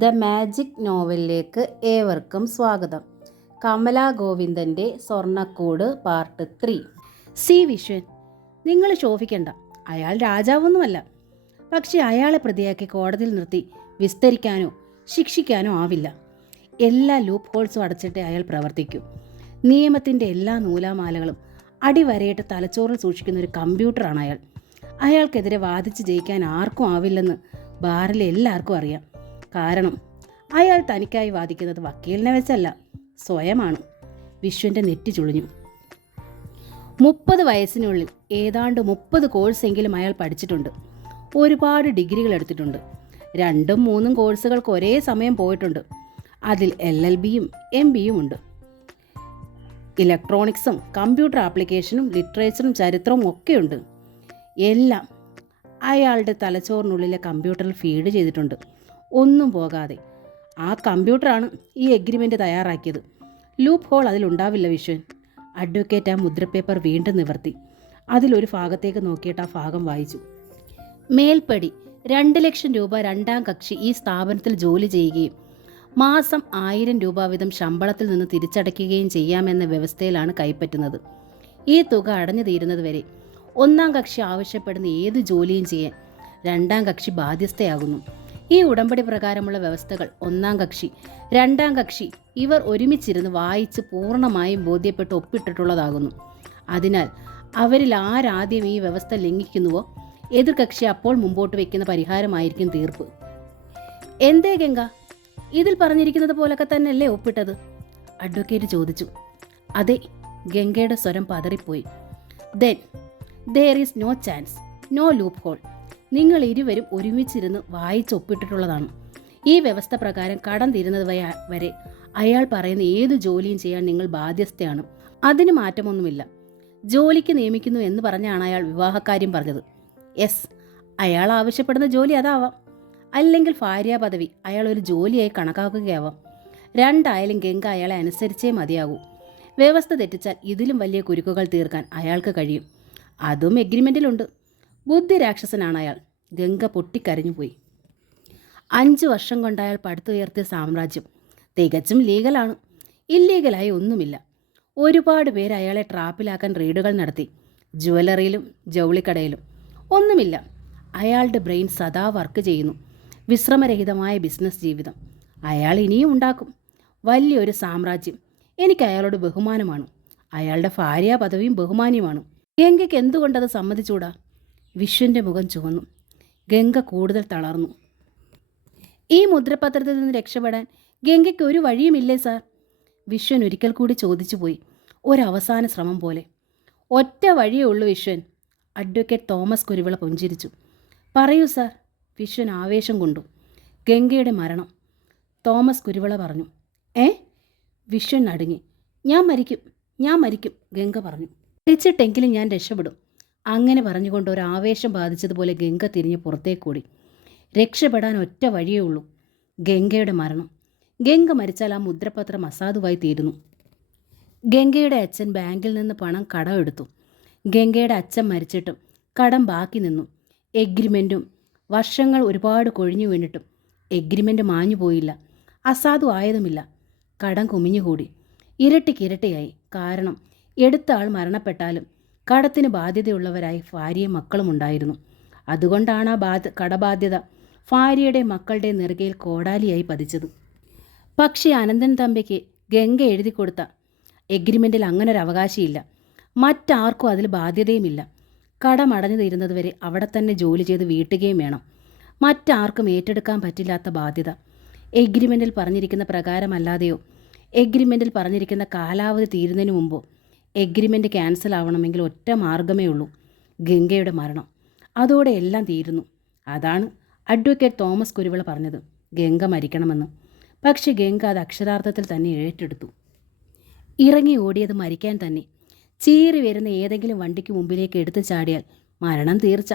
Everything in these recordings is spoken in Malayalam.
ദ മാജിക് നോവലിലേക്ക് ഏവർക്കും സ്വാഗതം. കമലാ ഗോവിന്ദൻ്റെ സ്വർണ്ണക്കൂട് പാർട്ട് 3. സി വിശ്വൻ, നിങ്ങൾ ശോഭിക്കണ്ട. അയാൾ രാജാവൊന്നുമല്ല. പക്ഷെ അയാളെ പ്രതിയാക്കി കോടതിയിൽ നിർത്തി വിസ്തരിക്കാനോ ശിക്ഷിക്കാനോ ആവില്ല. എല്ലാ ലൂപ്പ് ഹോൾസും അടച്ചിട്ട് അയാൾ പ്രവർത്തിക്കും. നിയമത്തിൻ്റെ എല്ലാ നൂലാമാലകളും അടിവരയിട്ട് തലച്ചോറിൽ സൂക്ഷിക്കുന്ന ഒരു കമ്പ്യൂട്ടറാണ് അയാൾ. അയാൾക്കെതിരെ വാദിച്ച് ജയിക്കാൻ ആർക്കും ആവില്ലെന്ന് ബാറിലെ എല്ലാവർക്കും അറിയാം. കാരണം അയാൾ തനിക്കായി വാദിക്കുന്നത് വക്കീലിനെ വെച്ചല്ല, സ്വയമാണ്. വിശ്വൻ്റെ നെറ്റി ചുളിഞ്ഞു. 30 വയസ്സിനുള്ളിൽ ഏതാണ്ട് 30 കോഴ്സെങ്കിലും അയാൾ പഠിച്ചിട്ടുണ്ട്. ഒരുപാട് ഡിഗ്രികൾ എടുത്തിട്ടുണ്ട്. 2ഉം 3ഉം കോഴ്സുകൾക്ക് ഒരേ സമയം പോയിട്ടുണ്ട്. അതിൽ LLBയും MBയും ഉണ്ട്. ഇലക്ട്രോണിക്സും കമ്പ്യൂട്ടർ ആപ്ലിക്കേഷനും ലിറ്ററേച്ചറും ചരിത്രവും ഒക്കെയുണ്ട്. എല്ലാം അയാളുടെ തലച്ചോറിനുള്ളിലെ കമ്പ്യൂട്ടറിൽ ഫീഡ് ചെയ്തിട്ടുണ്ട്. ഒന്നും പോകാതെ. ആ കമ്പ്യൂട്ടറാണ് ഈ എഗ്രിമെൻ്റ് തയ്യാറാക്കിയത്. ലൂപ്പ് ഹോൾ അതിലുണ്ടാവില്ല വിശ്വൻ. അഡ്വക്കേറ്റ് ആ മുദ്രപ്പേപ്പർ വീണ്ടും നിവർത്തി. അതിലൊരു ഭാഗത്തേക്ക് നോക്കിയിട്ട് ആ ഭാഗം വായിച്ചു. മേൽപ്പടി 2 ലക്ഷം രൂപ 2ാം കക്ഷി ഈ സ്ഥാപനത്തിൽ ജോലി ചെയ്യുകയും മാസം 1000 രൂപ വീതം ശമ്പളത്തിൽ നിന്ന് തിരിച്ചടയ്ക്കുകയും ചെയ്യാമെന്ന വ്യവസ്ഥയിലാണ് കൈപ്പറ്റുന്നത്. ഈ തുക അടഞ്ഞു തീരുന്നത് വരെ 1ാം കക്ഷി ആവശ്യപ്പെടുന്ന ഏത് ജോലിയും ചെയ്യാൻ 2ാം കക്ഷി ബാധ്യസ്ഥയാകുന്നു. ഈ ഉടമ്പടി പ്രകാരമുള്ള വ്യവസ്ഥകൾ 1ാം കക്ഷി 2ാം കക്ഷി ഇവർ ഒരുമിച്ചിരുന്ന് വായിച്ച് പൂർണ്ണമായും ബോധ്യപ്പെട്ട് ഒപ്പിട്ടിട്ടുള്ളതാകുന്നു. അതിനാൽ അവരിൽ ആരാദ്യം ഈ വ്യവസ്ഥ ലംഘിക്കുന്നുവോ എതിർകക്ഷി അപ്പോൾ മുമ്പോട്ട് വയ്ക്കുന്ന പരിഹാരമായിരിക്കും തീർപ്പ്. എന്തേ ഗംഗ, ഇതിൽ പറഞ്ഞിരിക്കുന്നത് പോലൊക്കെ തന്നെയല്ലേ ഒപ്പിട്ടത്? അഡ്വക്കേറ്റ് ചോദിച്ചു. അതെ. ഗംഗയുടെ സ്വരം പതറിപ്പോയി. Then there is no chance, no loophole. നിങ്ങൾ ഇരുവരും ഒരുമിച്ചിരുന്ന് വായിച്ചൊപ്പിട്ടിട്ടുള്ളതാണ്. ഈ വ്യവസ്ഥ പ്രകാരം കടം തീരുന്നത് വരെ അയാൾ പറയുന്ന ഏത് ജോലിയും ചെയ്യാൻ നിങ്ങൾ ബാധ്യസ്ഥയാണ്. അതിന് മാറ്റമൊന്നുമില്ല. ജോലിക്ക് നിയമിക്കുന്നു എന്ന് പറഞ്ഞാണ് അയാൾ വിവാഹകാര്യം പറഞ്ഞത്. യെസ്, അയാൾ ആവശ്യപ്പെടുന്ന ജോലി അതാവാം. അല്ലെങ്കിൽ ഭാര്യാ പദവി അയാൾ ഒരു ജോലിയായി കണക്കാക്കുകയാവാം. രണ്ടായാലും ഗംഗ അയാളെ അനുസരിച്ചേ മതിയാകൂ. വ്യവസ്ഥ തെറ്റിച്ചാൽ ഇതിലും വലിയ കുരുക്കുകൾ തീർക്കാൻ അയാൾക്ക് കഴിയും. അതും എഗ്രിമെൻറ്റിലുണ്ട്. ബുദ്ധി രാക്ഷസനാണ് അയാൾ. ഗംഗ പൊട്ടിക്കരഞ്ഞുപോയി. 5 വർഷം കൊണ്ട് അയാൾ പടുത്തുയർത്തിയ സാമ്രാജ്യം തികച്ചും ലീഗലാണ്. ഇല്ലീഗലായി ഒന്നുമില്ല. ഒരുപാട് പേര് അയാളെ ട്രാപ്പിലാക്കാൻ റെയ്ഡുകൾ നടത്തി. ജുവലറിയിലും ജൗളിക്കടയിലും ഒന്നുമില്ല. അയാളുടെ ബ്രെയിൻ സദാ വർക്ക് ചെയ്യുന്നു. വിശ്രമരഹിതമായ ബിസിനസ് ജീവിതം അയാൾ ഇനിയും ഉണ്ടാക്കും. വലിയൊരു സാമ്രാജ്യം. എനിക്ക് അയാളോട് ബഹുമാനമാണ്. അയാളുടെ ഭാര്യാ പദവിയും ബഹുമാന്യമാണ്. ഗംഗയ്ക്ക് എന്തുകൊണ്ടത് സമ്മതിച്ചൂടാ? വിശ്വൻ്റെ മുഖം ചുവന്നു. ഗംഗ കൂടുതൽ തളർന്നു. ഈ മുദ്രപത്രത്തിൽ നിന്ന് രക്ഷപ്പെടാൻ ഗംഗയ്ക്ക് ഒരു വഴിയുമില്ലേ സാർ? വിശ്വൻ ഒരിക്കൽ കൂടി ചോദിച്ചു പോയി, ഒരവസാന ശ്രമം പോലെ. ഒറ്റ വഴിയേ ഉള്ളൂ വിശ്വൻ. അഡ്വക്കേറ്റ് തോമസ് കുരുവിള പുഞ്ചിരിച്ചു. പറയൂ സാർ. വിശ്വൻ ആവേശം കൊണ്ടു. ഗംഗയുടെ മരണം. തോമസ് കുരുവിള പറഞ്ഞു. വിശ്വൻ നടുങ്ങി. ഞാൻ മരിക്കും ഗംഗ പറഞ്ഞു. മരിച്ചിട്ടെങ്കിലും ഞാൻ രക്ഷപ്പെടും. അങ്ങനെ പറഞ്ഞുകൊണ്ട് ഒരു ആവേശം ബാധിച്ചതുപോലെ ഗംഗ തിരിഞ്ഞ് പുറത്തേക്കൂടി. രക്ഷപ്പെടാൻ ഒറ്റ വഴിയേ ഉള്ളൂ, ഗംഗയുടെ മരണം. ഗംഗ മരിച്ചാൽ ആ മുദ്രപത്രം അസാധുവായി തീരുന്നു. ഗംഗയുടെ അച്ഛൻ ബാങ്കിൽ നിന്ന് പണം കടം എടുത്തു. ഗംഗയുടെ അച്ഛൻ മരിച്ചിട്ടും കടം ബാക്കി നിന്നു. എഗ്രിമെൻറ്റും വർഷങ്ങൾ ഒരുപാട് കൊഴിഞ്ഞു വീണിട്ടും എഗ്രിമെൻറ്റ് മാഞ്ഞു പോയില്ല. അസാധു ആയതുമില്ല. കടം കുമിഞ്ഞുകൂടി. ഇരട്ടിക്കിരട്ടിയായി. കാരണം എടുത്ത ആൾ മരണപ്പെട്ടാലും കടത്തിന് ബാധ്യതയുള്ളവരായി ഭാര്യയും മക്കളും ഉണ്ടായിരുന്നു. അതുകൊണ്ടാണ് ആ കടബാധ്യത ഭാര്യയുടെ മക്കളുടെ നെറുകയിൽ കോടാലിയായി പതിച്ചത്. പക്ഷേ അനന്തൻ തമ്പിക്ക് ഗംഗ എഴുതി കൊടുത്ത എഗ്രിമെൻറ്റിൽ അങ്ങനൊരു അവകാശമില്ല. മറ്റാർക്കും അതിൽ ബാധ്യതയുമില്ല. കടമടഞ്ഞു തീരുന്നതുവരെ അവിടെ തന്നെ ജോലി ചെയ്ത് വീട്ടുകയും വേണം. മറ്റാർക്കും ഏറ്റെടുക്കാൻ പറ്റില്ലാത്ത ബാധ്യത. എഗ്രിമെൻറ്റിൽ പറഞ്ഞിരിക്കുന്ന പ്രകാരമല്ലാതെയോ എഗ്രിമെൻറ്റിൽ പറഞ്ഞിരിക്കുന്ന കാലാവധി തീരുന്നതിന് മുമ്പോ എഗ്രിമെൻറ്റ് ക്യാൻസൽ ആവണമെങ്കിൽ ഒറ്റ മാർഗമേ ഉള്ളൂ, ഗംഗയുടെ മരണം. അതോടെ എല്ലാം തീരുന്നു. അതാണ് അഡ്വക്കേറ്റ് തോമസ് കുരുവിള പറഞ്ഞത്, ഗംഗ മരിക്കണമെന്ന്. പക്ഷെ ഗംഗ അത് അക്ഷരാർത്ഥത്തിൽ തന്നെ ഏറ്റെടുത്തു. ഇറങ്ങി ഓടിയത് മരിക്കാൻ തന്നെ. ചീറി വരുന്ന ഏതെങ്കിലും വണ്ടിക്ക് മുമ്പിലേക്ക് എടുത്തു ചാടിയാൽ മരണം തീർച്ച.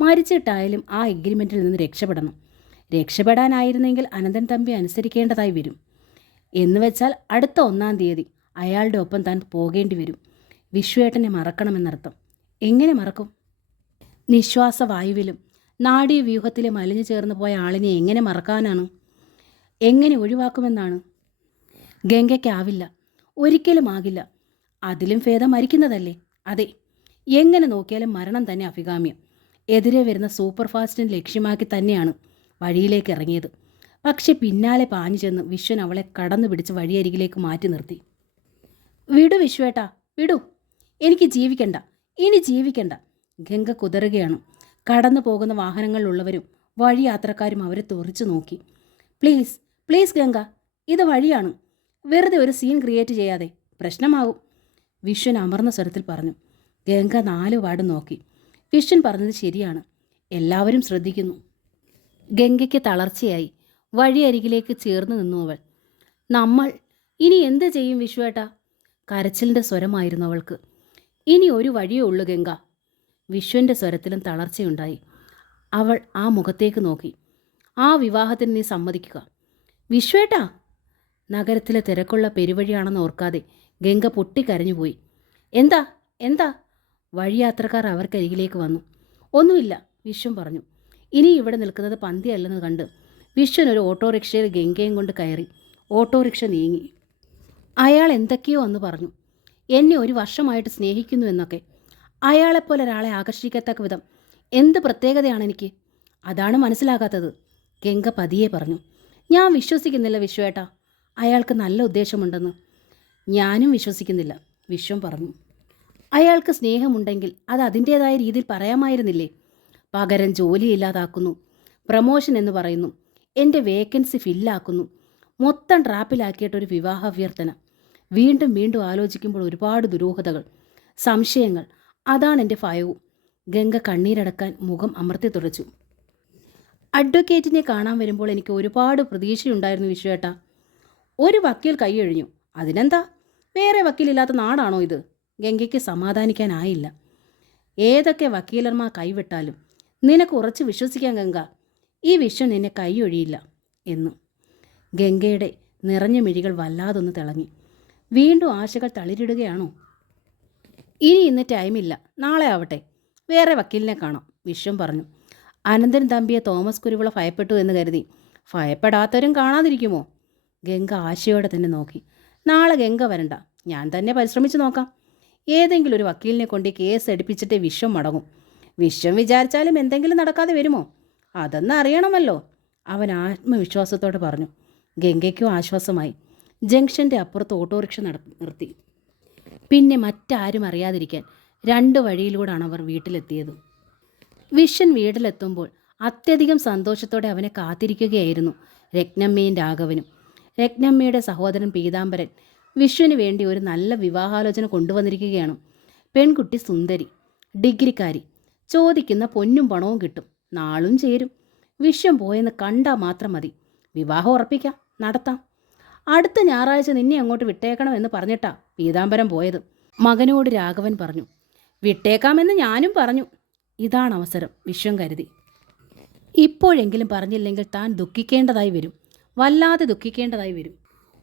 മരിച്ചിട്ടായാലും ആ എഗ്രിമെൻറ്റിൽ നിന്ന് രക്ഷപ്പെടണം. രക്ഷപ്പെടാനായിരുന്നെങ്കിൽ അനന്തൻ തമ്പി അനുസരിക്കേണ്ടതായി വരും. എന്നുവെച്ചാൽ അടുത്ത 1-ാം തീയതി അയാളുടെ ഒപ്പം താൻ പോകേണ്ടി വരും. വിശ്വേട്ടനെ മറക്കണമെന്നർത്ഥം. എങ്ങനെ മറക്കും? നിശ്വാസവായുവിലും നാഡീവ്യൂഹത്തിലും അലിഞ്ഞു ചേർന്ന് പോയ ആളിനെ എങ്ങനെ മറക്കാനാണ്? എങ്ങനെ ഒഴിവാക്കുമെന്നാണ്? ഗംഗയ്ക്കാവില്ല, ഒരിക്കലും ആകില്ല. അതിലും ഭേദം മരിക്കുന്നതല്ലേ? അതെ, എങ്ങനെ നോക്കിയാലും മരണം തന്നെ അഭികാമ്യം. എതിരെ വരുന്ന സൂപ്പർ ഫാസ്റ്റിനെ ലക്ഷ്യമാക്കി തന്നെയാണ് വഴിയിലേക്ക് ഇറങ്ങിയത്. പക്ഷെ പിന്നാലെ പാഞ്ഞു ചെന്ന് വിശ്വൻ അവളെ കടന്നു പിടിച്ച് വഴിയരികിലേക്ക് മാറ്റി നിർത്തി. വിടു വിശ്വേട്ടാ, വിടൂ, എനിക്ക് ജീവിക്കണ്ട, ഇനി ജീവിക്കണ്ട. ഗംഗ കുതറുകയാണ്. കടന്നു പോകുന്ന വാഹനങ്ങളിലുള്ളവരും വഴി യാത്രക്കാരും അവരെ തുറച്ചു നോക്കി. പ്ലീസ് പ്ലീസ് ഗംഗ, ഇത് വഴിയാണ്. വെറുതെ ഒരു സീൻ ക്രിയേറ്റ് ചെയ്യാതെ, പ്രശ്നമാകും. വിശ്വൻ അമർന്ന സ്വരത്തിൽ പറഞ്ഞു. ഗംഗ 4 വാർഡ് നോക്കി. വിശ്വൻ പറഞ്ഞത് ശരിയാണ്, എല്ലാവരും ശ്രദ്ധിക്കുന്നു. ഗംഗയ്ക്ക് തളർച്ചയായി. വഴിയരികിലേക്ക് ചേർന്ന് നിന്നു അവൾ. നമ്മൾ ഇനി എന്ത് ചെയ്യും വിശ്വേട്ടാ? കരച്ചിലിൻ്റെ സ്വരമായിരുന്നു അവൾക്ക്. ഇനി ഒരു വഴിയേ ഉള്ളൂ ഗംഗ. വിശ്വൻ്റെ സ്വരത്തിലും തളർച്ചയുണ്ടായി. അവൾ ആ മുഖത്തേക്ക് നോക്കി. ആ വിവാഹത്തിന് നീ സമ്മതിക്കുക. വിശ്വേട്ടാ! നഗരത്തിലെ തിരക്കുള്ള പെരുവഴിയാണെന്ന് ഓർക്കാതെ ഗംഗ പൊട്ടിക്കരഞ്ഞുപോയി. എന്താ എന്താ? വഴിയാത്രക്കാർ അവർക്കരികിലേക്ക് വന്നു. ഒന്നുമില്ല, വിശ്വൻ പറഞ്ഞു. ഇനി ഇവിടെ നിൽക്കുന്നത് പന്തിയല്ലെന്ന് കണ്ട് വിശ്വൻ ഒരു ഓട്ടോറിക്ഷയിൽ ഗംഗയും കൊണ്ട് കയറി. ഓട്ടോറിക്ഷ നീങ്ങി. അയാൾ എന്തൊക്കെയോ എന്ന് പറഞ്ഞു. എന്നെ 1 വർഷമായിട്ട് സ്നേഹിക്കുന്നു എന്നൊക്കെ. അയാളെപ്പോലെ ഒരാളെ ആകർഷിക്കത്തക്ക വിധം എന്ത് പ്രത്യേകതയാണ് എനിക്ക്? അതാണ് മനസ്സിലാകാത്തത്. ഗംഗ പതിയെ പറഞ്ഞു. ഞാൻ വിശ്വസിക്കുന്നില്ല വിശ്വേട്ടാ, അയാൾക്ക് നല്ല ഉദ്ദേശമുണ്ടെന്ന്. ഞാനും വിശ്വസിക്കുന്നില്ല, വിശ്വൻ പറഞ്ഞു. അയാൾക്ക് സ്നേഹമുണ്ടെങ്കിൽ അത് അതിൻ്റേതായ രീതിയിൽ പറയാമായിരുന്നില്ലേ? പകരം ജോലിയില്ലാതാക്കുന്നു, പ്രമോഷൻ എന്ന് പറയുന്നു, എൻ്റെ വേക്കൻസി ഫില്ലാക്കുന്നു, മൊത്തം ട്രാപ്പിലാക്കിയിട്ടൊരു വിവാഹാഭ്യർത്ഥന. വീണ്ടും വീണ്ടും ആലോചിക്കുമ്പോൾ ഒരുപാട് ദുരൂഹതകൾ, സംശയങ്ങൾ. അതാണ് എൻ്റെ ഭയവും. ഗംഗ കണ്ണീരടക്കാൻ മുഖം അമർത്തി തുടച്ചു. അഡ്വക്കേറ്റിനെ കാണാൻ വരുമ്പോൾ എനിക്ക് ഒരുപാട് പ്രതീക്ഷയുണ്ടായിരുന്നു വിശ്വേട്ടാ. ഒരു വക്കീൽ കൈയൊഴിഞ്ഞു, അതിനെന്താ? വേറെ വക്കീലില്ലാത്ത നാടാണോ ഇത്? ഗംഗയ്ക്ക് സമാധാനിക്കാനായില്ല. ഏതൊക്കെ വക്കീലന്മാർ കൈവിട്ടാലും നിനക്ക് ഉറച്ച് വിശ്വസിക്കാൻ ഗംഗ, ഈ വിശ്വൻ നിന്നെ കൈയൊഴിയില്ല എന്ന്. ഗംഗയുടെ നിറഞ്ഞ മിഴികൾ വല്ലാതൊന്ന് തിളങ്ങി. വീണ്ടും ആശകൾ തളിരിടുകയാണോ? ഇന്ന് ടൈമില്ല, നാളെ ആവട്ടെ, വേറെ വക്കീലിനെ കാണാം, വിശ്വൻ പറഞ്ഞു. അനന്തൻ തമ്പിയെ തോമസ് കുരുവിള ഭയപ്പെട്ടു എന്ന് കരുതി ഭയപ്പെടാത്തവരും കാണാതിരിക്കുമോ? ഗംഗ ആശയോടെ തന്നെ നോക്കി. നാളെ ഗംഗ വരണ്ട, ഞാൻ തന്നെ പരിശ്രമിച്ച് നോക്കാം. ഏതെങ്കിലും ഒരു വക്കീലിനെ കൊണ്ട് കേസ് എടുപ്പിച്ചിട്ട് വിശ്വം മടങ്ങും. വിശ്വം വിചാരിച്ചാലും എന്തെങ്കിലും നടക്കാതെ വരുമോ? അതൊന്നും അറിയണമല്ലോ, അവൻ ആത്മവിശ്വാസത്തോടെ പറഞ്ഞു. ഗംഗയ്ക്കും ആശ്വാസമായി. ജംഗ്ഷൻ്റെ അപ്പുറത്ത് ഓട്ടോറിക്ഷ നിർത്തി. പിന്നെ മറ്റാരും അറിയാതിരിക്കാൻ 2 വഴിയിലൂടെയാണ് അവർ വീട്ടിലെത്തിയത്. വിശ്വൻ വീട്ടിലെത്തുമ്പോൾ അത്യധികം സന്തോഷത്തോടെ അവനെ കാത്തിരിക്കുകയായിരുന്നു രത്നമ്മയും രാഘവനും. രത്നമ്മയുടെ സഹോദരൻ പീതാംബരൻ വിശ്വന് വേണ്ടി ഒരു നല്ല വിവാഹാലോചന കൊണ്ടുവന്നിരിക്കുകയാണ്. പെൺകുട്ടി സുന്ദരി, ഡിഗ്രിക്കാരി, ചോദിക്കുന്ന പൊന്നും പണവും കിട്ടും, നാളും ചേരും. വിശ്വം പോയെന്ന് കണ്ടാൽ മാത്രം മതി, വിവാഹം ഉറപ്പിക്കാം, നടത്താം. അടുത്ത ഞായറാഴ്ച നിന്നെ അങ്ങോട്ട് വിട്ടേക്കണമെന്ന് പറഞ്ഞിട്ടാ പീതാംബരം പോയത്, മകനോട് രാഘവൻ പറഞ്ഞു. വിട്ടേക്കാമെന്ന് ഞാനും പറഞ്ഞു. ഇതാണ് അവസരം, വിശ്വം കരുതി. ഇപ്പോഴെങ്കിലും പറഞ്ഞില്ലെങ്കിൽ താൻ ദുഃഖിക്കേണ്ടതായി വരും, വല്ലാതെ ദുഃഖിക്കേണ്ടതായി വരും.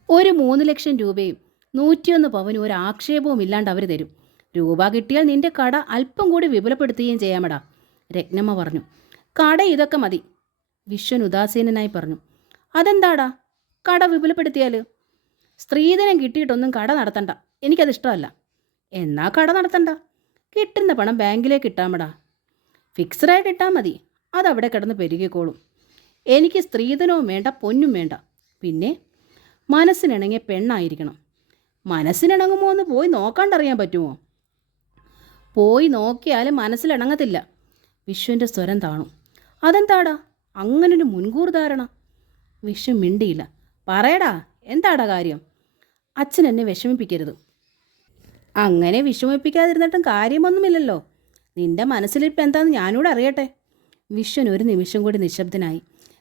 ഒരു 3 ലക്ഷം രൂപയും 101 പവനും ഒരു ആക്ഷേപവും ഇല്ലാണ്ട് അവർ തരും. രൂപ കിട്ടിയാൽ നിന്റെ കട അല്പം കൂടി വിപുലപ്പെടുത്തുകയും ചെയ്യാമടാ, രത്നമ്മ പറഞ്ഞു. കട ഇതൊക്കെ മതി, വിശ്വൻ ഉദാസീനനായി പറഞ്ഞു. അതെന്താടാ കട വിപുലപ്പെടുത്തിയാൽ? സ്ത്രീധനം കിട്ടിയിട്ടൊന്നും കട നടത്തണ്ട, എനിക്കതിഷ്ടമല്ല. എന്നാ കട നടത്തണ്ട, കിട്ടുന്ന പണം ബാങ്കിലേക്ക് ഇട്ടാമടാ. ഫിക്സഡായിട്ട് ഇട്ടാൽ മതി, അതവിടെ കിടന്ന് പെരുകിക്കോളും. എനിക്ക് സ്ത്രീധനവും വേണ്ട, പൊന്നും വേണ്ട. പിന്നെ മനസ്സിനിണങ്ങിയ പെണ്ണായിരിക്കണം. മനസ്സിനിണങ്ങുമോ എന്ന് പോയി നോക്കാണ്ടറിയാൻ പറ്റുമോ? പോയി നോക്കിയാലും മനസ്സിലിണങ്ങത്തില്ല. വിശ്വൻ്റെ സ്വരം താണു. അതെന്താടാ അങ്ങനൊരു മുൻകൂർ ധാരണ? വിശ്വൻ മിണ്ടിയില്ല. പറയടാ, എന്താടാ കാര്യം? അച്ഛൻ എന്നെ വിഷമിപ്പിക്കരുത്. അങ്ങനെ വിഷമിപ്പിക്കാതിരുന്നിട്ടും കാര്യമൊന്നുമില്ലല്ലോ. നിന്റെ മനസ്സിലിപ്പോൾ എന്താണെന്ന് ഞാനൂടെ അറിയട്ടെ. വിശ്വൻ ഒരു നിമിഷം കൂടി നിശബ്ദനായി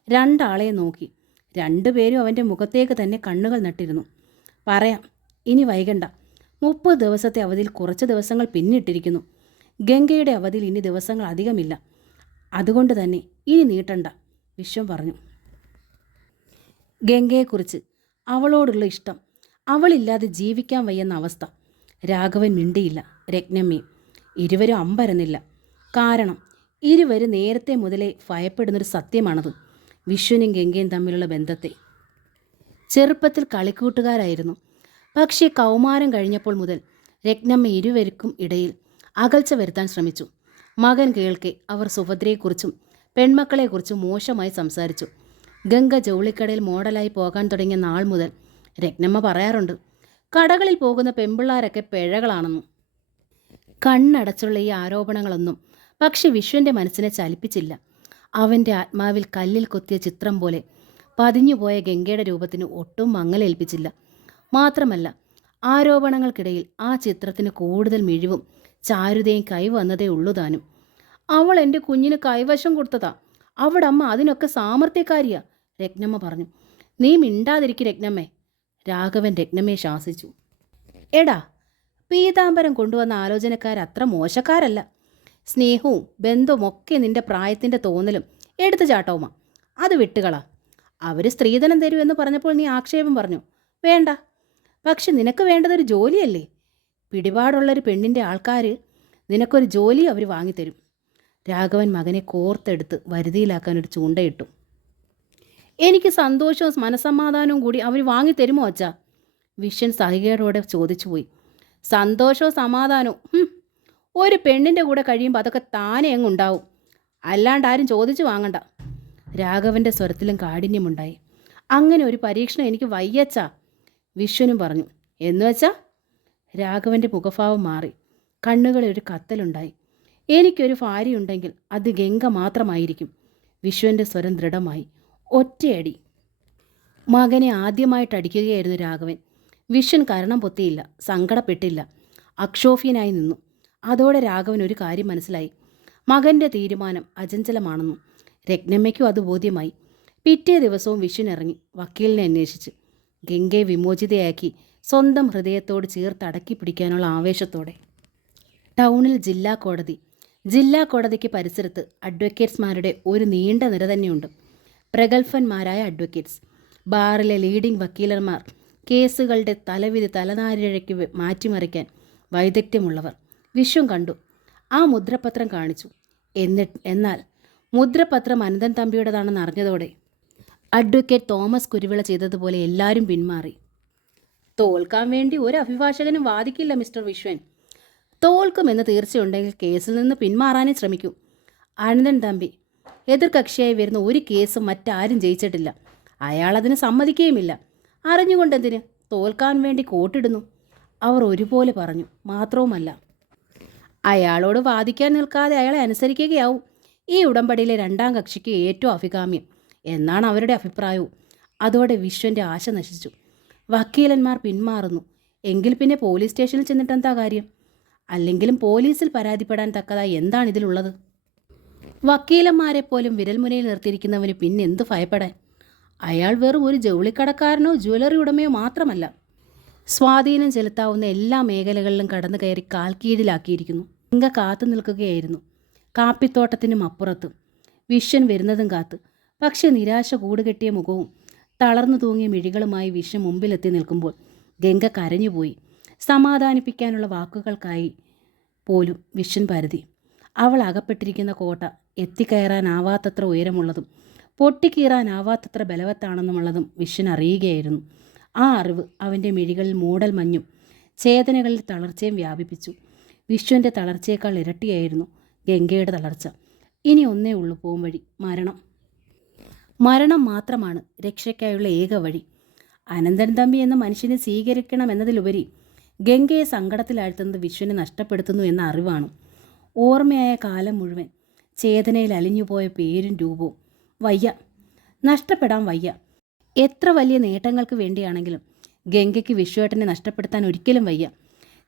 2 ആളെ നോക്കി. 2 പേരും അവൻ്റെ മുഖത്തേക്ക് തന്നെ കണ്ണുകൾ നട്ടിരുന്നു. പറയാം, ഇനി വൈകണ്ട. 30 ദിവസത്തെ അവധിയിൽ കുറച്ച് ദിവസങ്ങൾ പിന്നിട്ടിരിക്കുന്നു. ഗംഗയുടെ അവധിയിൽ ഇനി ദിവസങ്ങൾ അധികമില്ല. അതുകൊണ്ട് തന്നെ ഇനി നീട്ടണ്ട, വിശ്വം പറഞ്ഞു. ഗംഗയെക്കുറിച്ച്, അവളോടുള്ള ഇഷ്ടം, അവളില്ലാതെ ജീവിക്കാൻ വയ്യെന്ന അവസ്ഥ. രാഘവൻ മിണ്ടിയില്ല, രത്നമ്മയും. ഇരുവരും അമ്പരന്നില്ല. കാരണം ഇരുവരും നേരത്തെ മുതലേ ഭയപ്പെടുന്നൊരു സത്യമാണത്, വിശ്വനും ഗംഗയും തമ്മിലുള്ള ബന്ധത്തെ. ചെറുപ്പത്തിൽ കളിക്കൂട്ടുകാരായിരുന്നു. പക്ഷേ കൗമാരം കഴിഞ്ഞപ്പോൾ മുതൽ രത്നമ്മ ഇരുവർക്കും ഇടയിൽ അകൽച്ച വരുത്താൻ ശ്രമിച്ചു. മകൻ കേൾക്കെ അവർ സുഭദ്രയെക്കുറിച്ചും പെൺമക്കളെക്കുറിച്ചും മോശമായി സംസാരിച്ചു. ഗംഗ ജൗളിക്കടയിൽ മോഡലായി പോകാൻ തുടങ്ങിയ നാൾ മുതൽ രത്നമ്മ പറയാറുണ്ട്, കടകളിൽ പോകുന്ന പെൺപിള്ളാരൊക്കെ പിഴകളാണെന്നും. കണ്ണടച്ചുള്ള ഈ ആരോപണങ്ങളൊന്നും പക്ഷെ വിശ്വൻ്റെ മനസ്സിനെ ചലിപ്പിച്ചില്ല. അവൻ്റെ ആത്മാവിൽ കല്ലിൽ കൊത്തിയ ചിത്രം പോലെ പതിഞ്ഞുപോയ ഗംഗയുടെ രൂപത്തിന് ഒട്ടും മങ്ങലേൽപ്പിച്ചില്ല. മാത്രമല്ല, ആരോപണങ്ങൾക്കിടയിൽ ആ ചിത്രത്തിന് കൂടുതൽ മിഴിവും ചാരുതയും കൈവന്നതേ ഉള്ളൂ താനും. അവൾ എൻ്റെ കുഞ്ഞിന് കൈവശം കൊടുത്തതാ, അവിടെ അമ്മ അതിനൊക്കെ സാമർത്ഥ്യക്കാരിയാ, രത്നമ്മ പറഞ്ഞു. നീ മിണ്ടാതിരിക്കും രത്നമ്മേ, രാഘവൻ രത്നമ്മയെ ശാസിച്ചു. എടാ, പീതാംബരം കൊണ്ടുവന്ന ആലോചനക്കാരത്ര മോശക്കാരല്ല. സ്നേഹവും ബന്ധവും ഒക്കെ നിന്റെ പ്രായത്തിൻ്റെ തോന്നലും എടുത്തു ചാട്ടവുമാ. അത് വിട്ടുകളാ. അവർ സ്ത്രീധനം തരുമെന്ന് പറഞ്ഞപ്പോൾ നീ ആക്ഷേപം പറഞ്ഞു. വേണ്ട, പക്ഷെ നിനക്ക് വേണ്ടതൊരു ജോലിയല്ലേ? പിടിപാടുള്ളൊരു പെണ്ണിൻ്റെ ആൾക്കാർ നിനക്കൊരു ജോലി അവർ വാങ്ങിത്തരും. രാഘവൻ മകനെ കോർത്തെടുത്ത് വരുതിയിലാക്കാൻ ഒരു ചൂണ്ടയിട്ടു. എനിക്ക് സന്തോഷവും മനസമാധാനവും കൂടി അവർ വാങ്ങിത്തരുമോ അച്ഛാ? വിശ്വൻ സഹികേടോടെ ചോദിച്ചുപോയി. സന്തോഷവും സമാധാനവും ഒരു പെണ്ണിൻ്റെ കൂടെ കഴിയുമ്പോൾ അതൊക്കെ താനെ അങ്ങുണ്ടാവും, അല്ലാണ്ട് ആരും ചോദിച്ചു വാങ്ങണ്ട. രാഘവൻ്റെ സ്വരത്തിലും കാഠിന്യമുണ്ടായി. അങ്ങനെ ഒരു പരീക്ഷണം എനിക്ക് വയ്യച്ചാ, വിശ്വനും പറഞ്ഞു. എന്നുവെച്ചാ? രാഘവൻ്റെ മുഖഭാവം മാറി. കണ്ണുകളിൽ ഒരു കത്തലുണ്ടായി. എനിക്കൊരു ഭാര്യയുണ്ടെങ്കിൽ അത് ഗംഗ മാത്രമായിരിക്കും. വിശ്വൻ്റെ സ്വരം ദൃഢമായി. ഒറ്റയടി. മകനെ ആദ്യമായിട്ട് അടിക്കുകയായിരുന്നു രാഘവൻ. വിശ്വൻ കരണം പൊത്തിയില്ല, സങ്കടപ്പെട്ടില്ല, അക്ഷോഭ്യനായി നിന്നു. അതോടെ രാഘവൻ ഒരു കാര്യം മനസ്സിലായി. മകൻ്റെ തീരുമാനം അചഞ്ചലമാണെന്നും. രത്നമ്മയ്ക്കും അത് ബോധ്യമായി. പിറ്റേ ദിവസവും വിശ്വൻ ഇറങ്ങി വക്കീലിനെ അന്വേഷിച്ച്. ഗംഗയെ വിമോചിതയാക്കി സ്വന്തം ഹൃദയത്തോട് ചേർത്തടക്കി പിടിക്കാനുള്ള ആവേശത്തോടെ. ടൗണിൽ ജില്ലാ കോടതി. ജില്ലാ കോടതിക്ക് പരിസരത്ത് അഡ്വക്കേറ്റ്സ്മാരുടെ ഒരു നീണ്ട നിര തന്നെയുണ്ട്. പ്രഗത്ഭന്മാരായ അഡ്വക്കേറ്റ്സ്, ബാറിലെ ലീഡിംഗ് വക്കീലന്മാർ, കേസുകളുടെ തലവിധി തലനാരിഴയ്ക്ക് മാറ്റിമറിക്കാൻ വൈദഗ്ധ്യമുള്ളവർ. വിശ്വം കണ്ടു. ആ മുദ്രപത്രം കാണിച്ചു. എന്നാൽ മുദ്രപത്രം അനന്തൻ തമ്പിയുടേതാണെന്ന് അറിഞ്ഞതോടെ അഡ്വക്കേറ്റ് തോമസ് കുരുവിള ചെയ്തതുപോലെ എല്ലാവരും പിന്മാറി. തോൽക്കാൻ വേണ്ടി ഒരു അഭിഭാഷകനും വാദിക്കില്ല മിസ്റ്റർ വിശ്വൻ. തോൽക്കുമെന്ന് തീർച്ചയുണ്ടെങ്കിൽ കേസിൽ നിന്ന് പിന്മാറാനേ ശ്രമിക്കൂ. അനന്തൻ തമ്പി എതിർകക്ഷിയായി വരുന്ന ഒരു കേസും മറ്റാരും ജയിച്ചിട്ടില്ല. അയാളതിന് സമ്മതിക്കുകയുമില്ല. അറിഞ്ഞുകൊണ്ടെന്തിന് തോൽക്കാൻ വേണ്ടി കോട്ടിടുന്നു? അവർ ഒരുപോലെ പറഞ്ഞു. മാത്രവുമല്ല, അയാളോട് വാദിക്കാൻ നിൽക്കാതെ അയാളെ അനുസരിക്കുകയാവും ഈ ഉടമ്പടിയിലെ രണ്ടാം കക്ഷിക്ക് ഏറ്റവും അഭികാമ്യം എന്നാണ് അവരുടെ അഭിപ്രായവും. അതോടെ വിശ്വൻ്റെ ആശ നശിച്ചു. വക്കീലന്മാർ പിന്മാറുന്നു എങ്കിൽ പിന്നെ പോലീസ് സ്റ്റേഷനിൽ ചെന്നിട്ടെന്താ കാര്യം? അല്ലെങ്കിലും പോലീസിൽ പരാതിപ്പെടാൻ തക്കതായി എന്താണ് ഇതിലുള്ളത്? വക്കീലന്മാരെ പോലും വിരൽമുനയിൽ നിർത്തിയിരിക്കുന്നവന് പിന്നെന്ത് ഭയപ്പെടാൻ? അയാൾ വെറും ഒരു ജൗളിക്കടക്കാരനോ ജ്വല്ലറി ഉടമയോ മാത്രമല്ല, സ്വാധീനം ചെലുത്താവുന്ന എല്ലാ മേഖലകളിലും കടന്നു കയറി കാൽക്കീഴിലാക്കിയിരിക്കുന്നു. ഗംഗ കാത്തു നിൽക്കുകയായിരുന്നു കാപ്പിത്തോട്ടത്തിനും അപ്പുറത്തും. വിശ്വൻ വരുന്നതും കാത്ത്. പക്ഷെ നിരാശ കൂടുകെട്ടിയ മുഖവും തളർന്നു തൂങ്ങിയ മിഴികളുമായി വിശ്വൻ മുമ്പിലെത്തി നിൽക്കുമ്പോൾ ഗംഗ കരഞ്ഞുപോയി. സമാധാനിപ്പിക്കാനുള്ള വാക്കുകൾക്കായി പോലും വിശ്വൻ പരതി. അവൾ അകപ്പെട്ടിരിക്കുന്ന കോട്ട എത്തിക്കയറാനാവാത്തത്ര ഉയരമുള്ളതും പൊട്ടിക്കീറാനാവാത്തത്ര ബലവത്താണെന്നുമുള്ളതും വിശ്വൻ അറിയുകയായിരുന്നു. ആ അറിവ് അവൻ്റെ മിഴികളിൽ മൂടൽ മഞ്ഞും ചേതനകളിൽ തളർച്ചയും വ്യാപിപ്പിച്ചു. വിശ്വൻ്റെ തളർച്ചയേക്കാൾ ഇരട്ടിയായിരുന്നു ഗംഗയുടെ തളർച്ച. ഇനി ഒന്നേ ഉള്ളൂ പോംവഴി, മരണം. മരണം മാത്രമാണ് രക്ഷയ്ക്കായുള്ള ഏക വഴി. അനന്തൻ തമ്പി എന്ന മനുഷ്യനെ സ്വീകരിക്കണമെന്നതിലുപരി ഗംഗയെ സങ്കടത്തിലാഴ്ത്തുന്നത് വിശ്വനെ നഷ്ടപ്പെടുത്തുന്നു എന്ന അറിവാണ്. ഓർമ്മയായ കാലം മുഴുവൻ ചേതനയിൽ അലിഞ്ഞുപോയ പേരും രൂപവും വയ്യ, നഷ്ടപ്പെടാൻ വയ്യ. എത്ര വലിയ നേട്ടങ്ങൾക്ക് വേണ്ടിയാണെങ്കിലും ഗംഗയ്ക്ക് വിശ്വേട്ടനെ നഷ്ടപ്പെടുത്താൻ ഒരിക്കലും വയ്യ.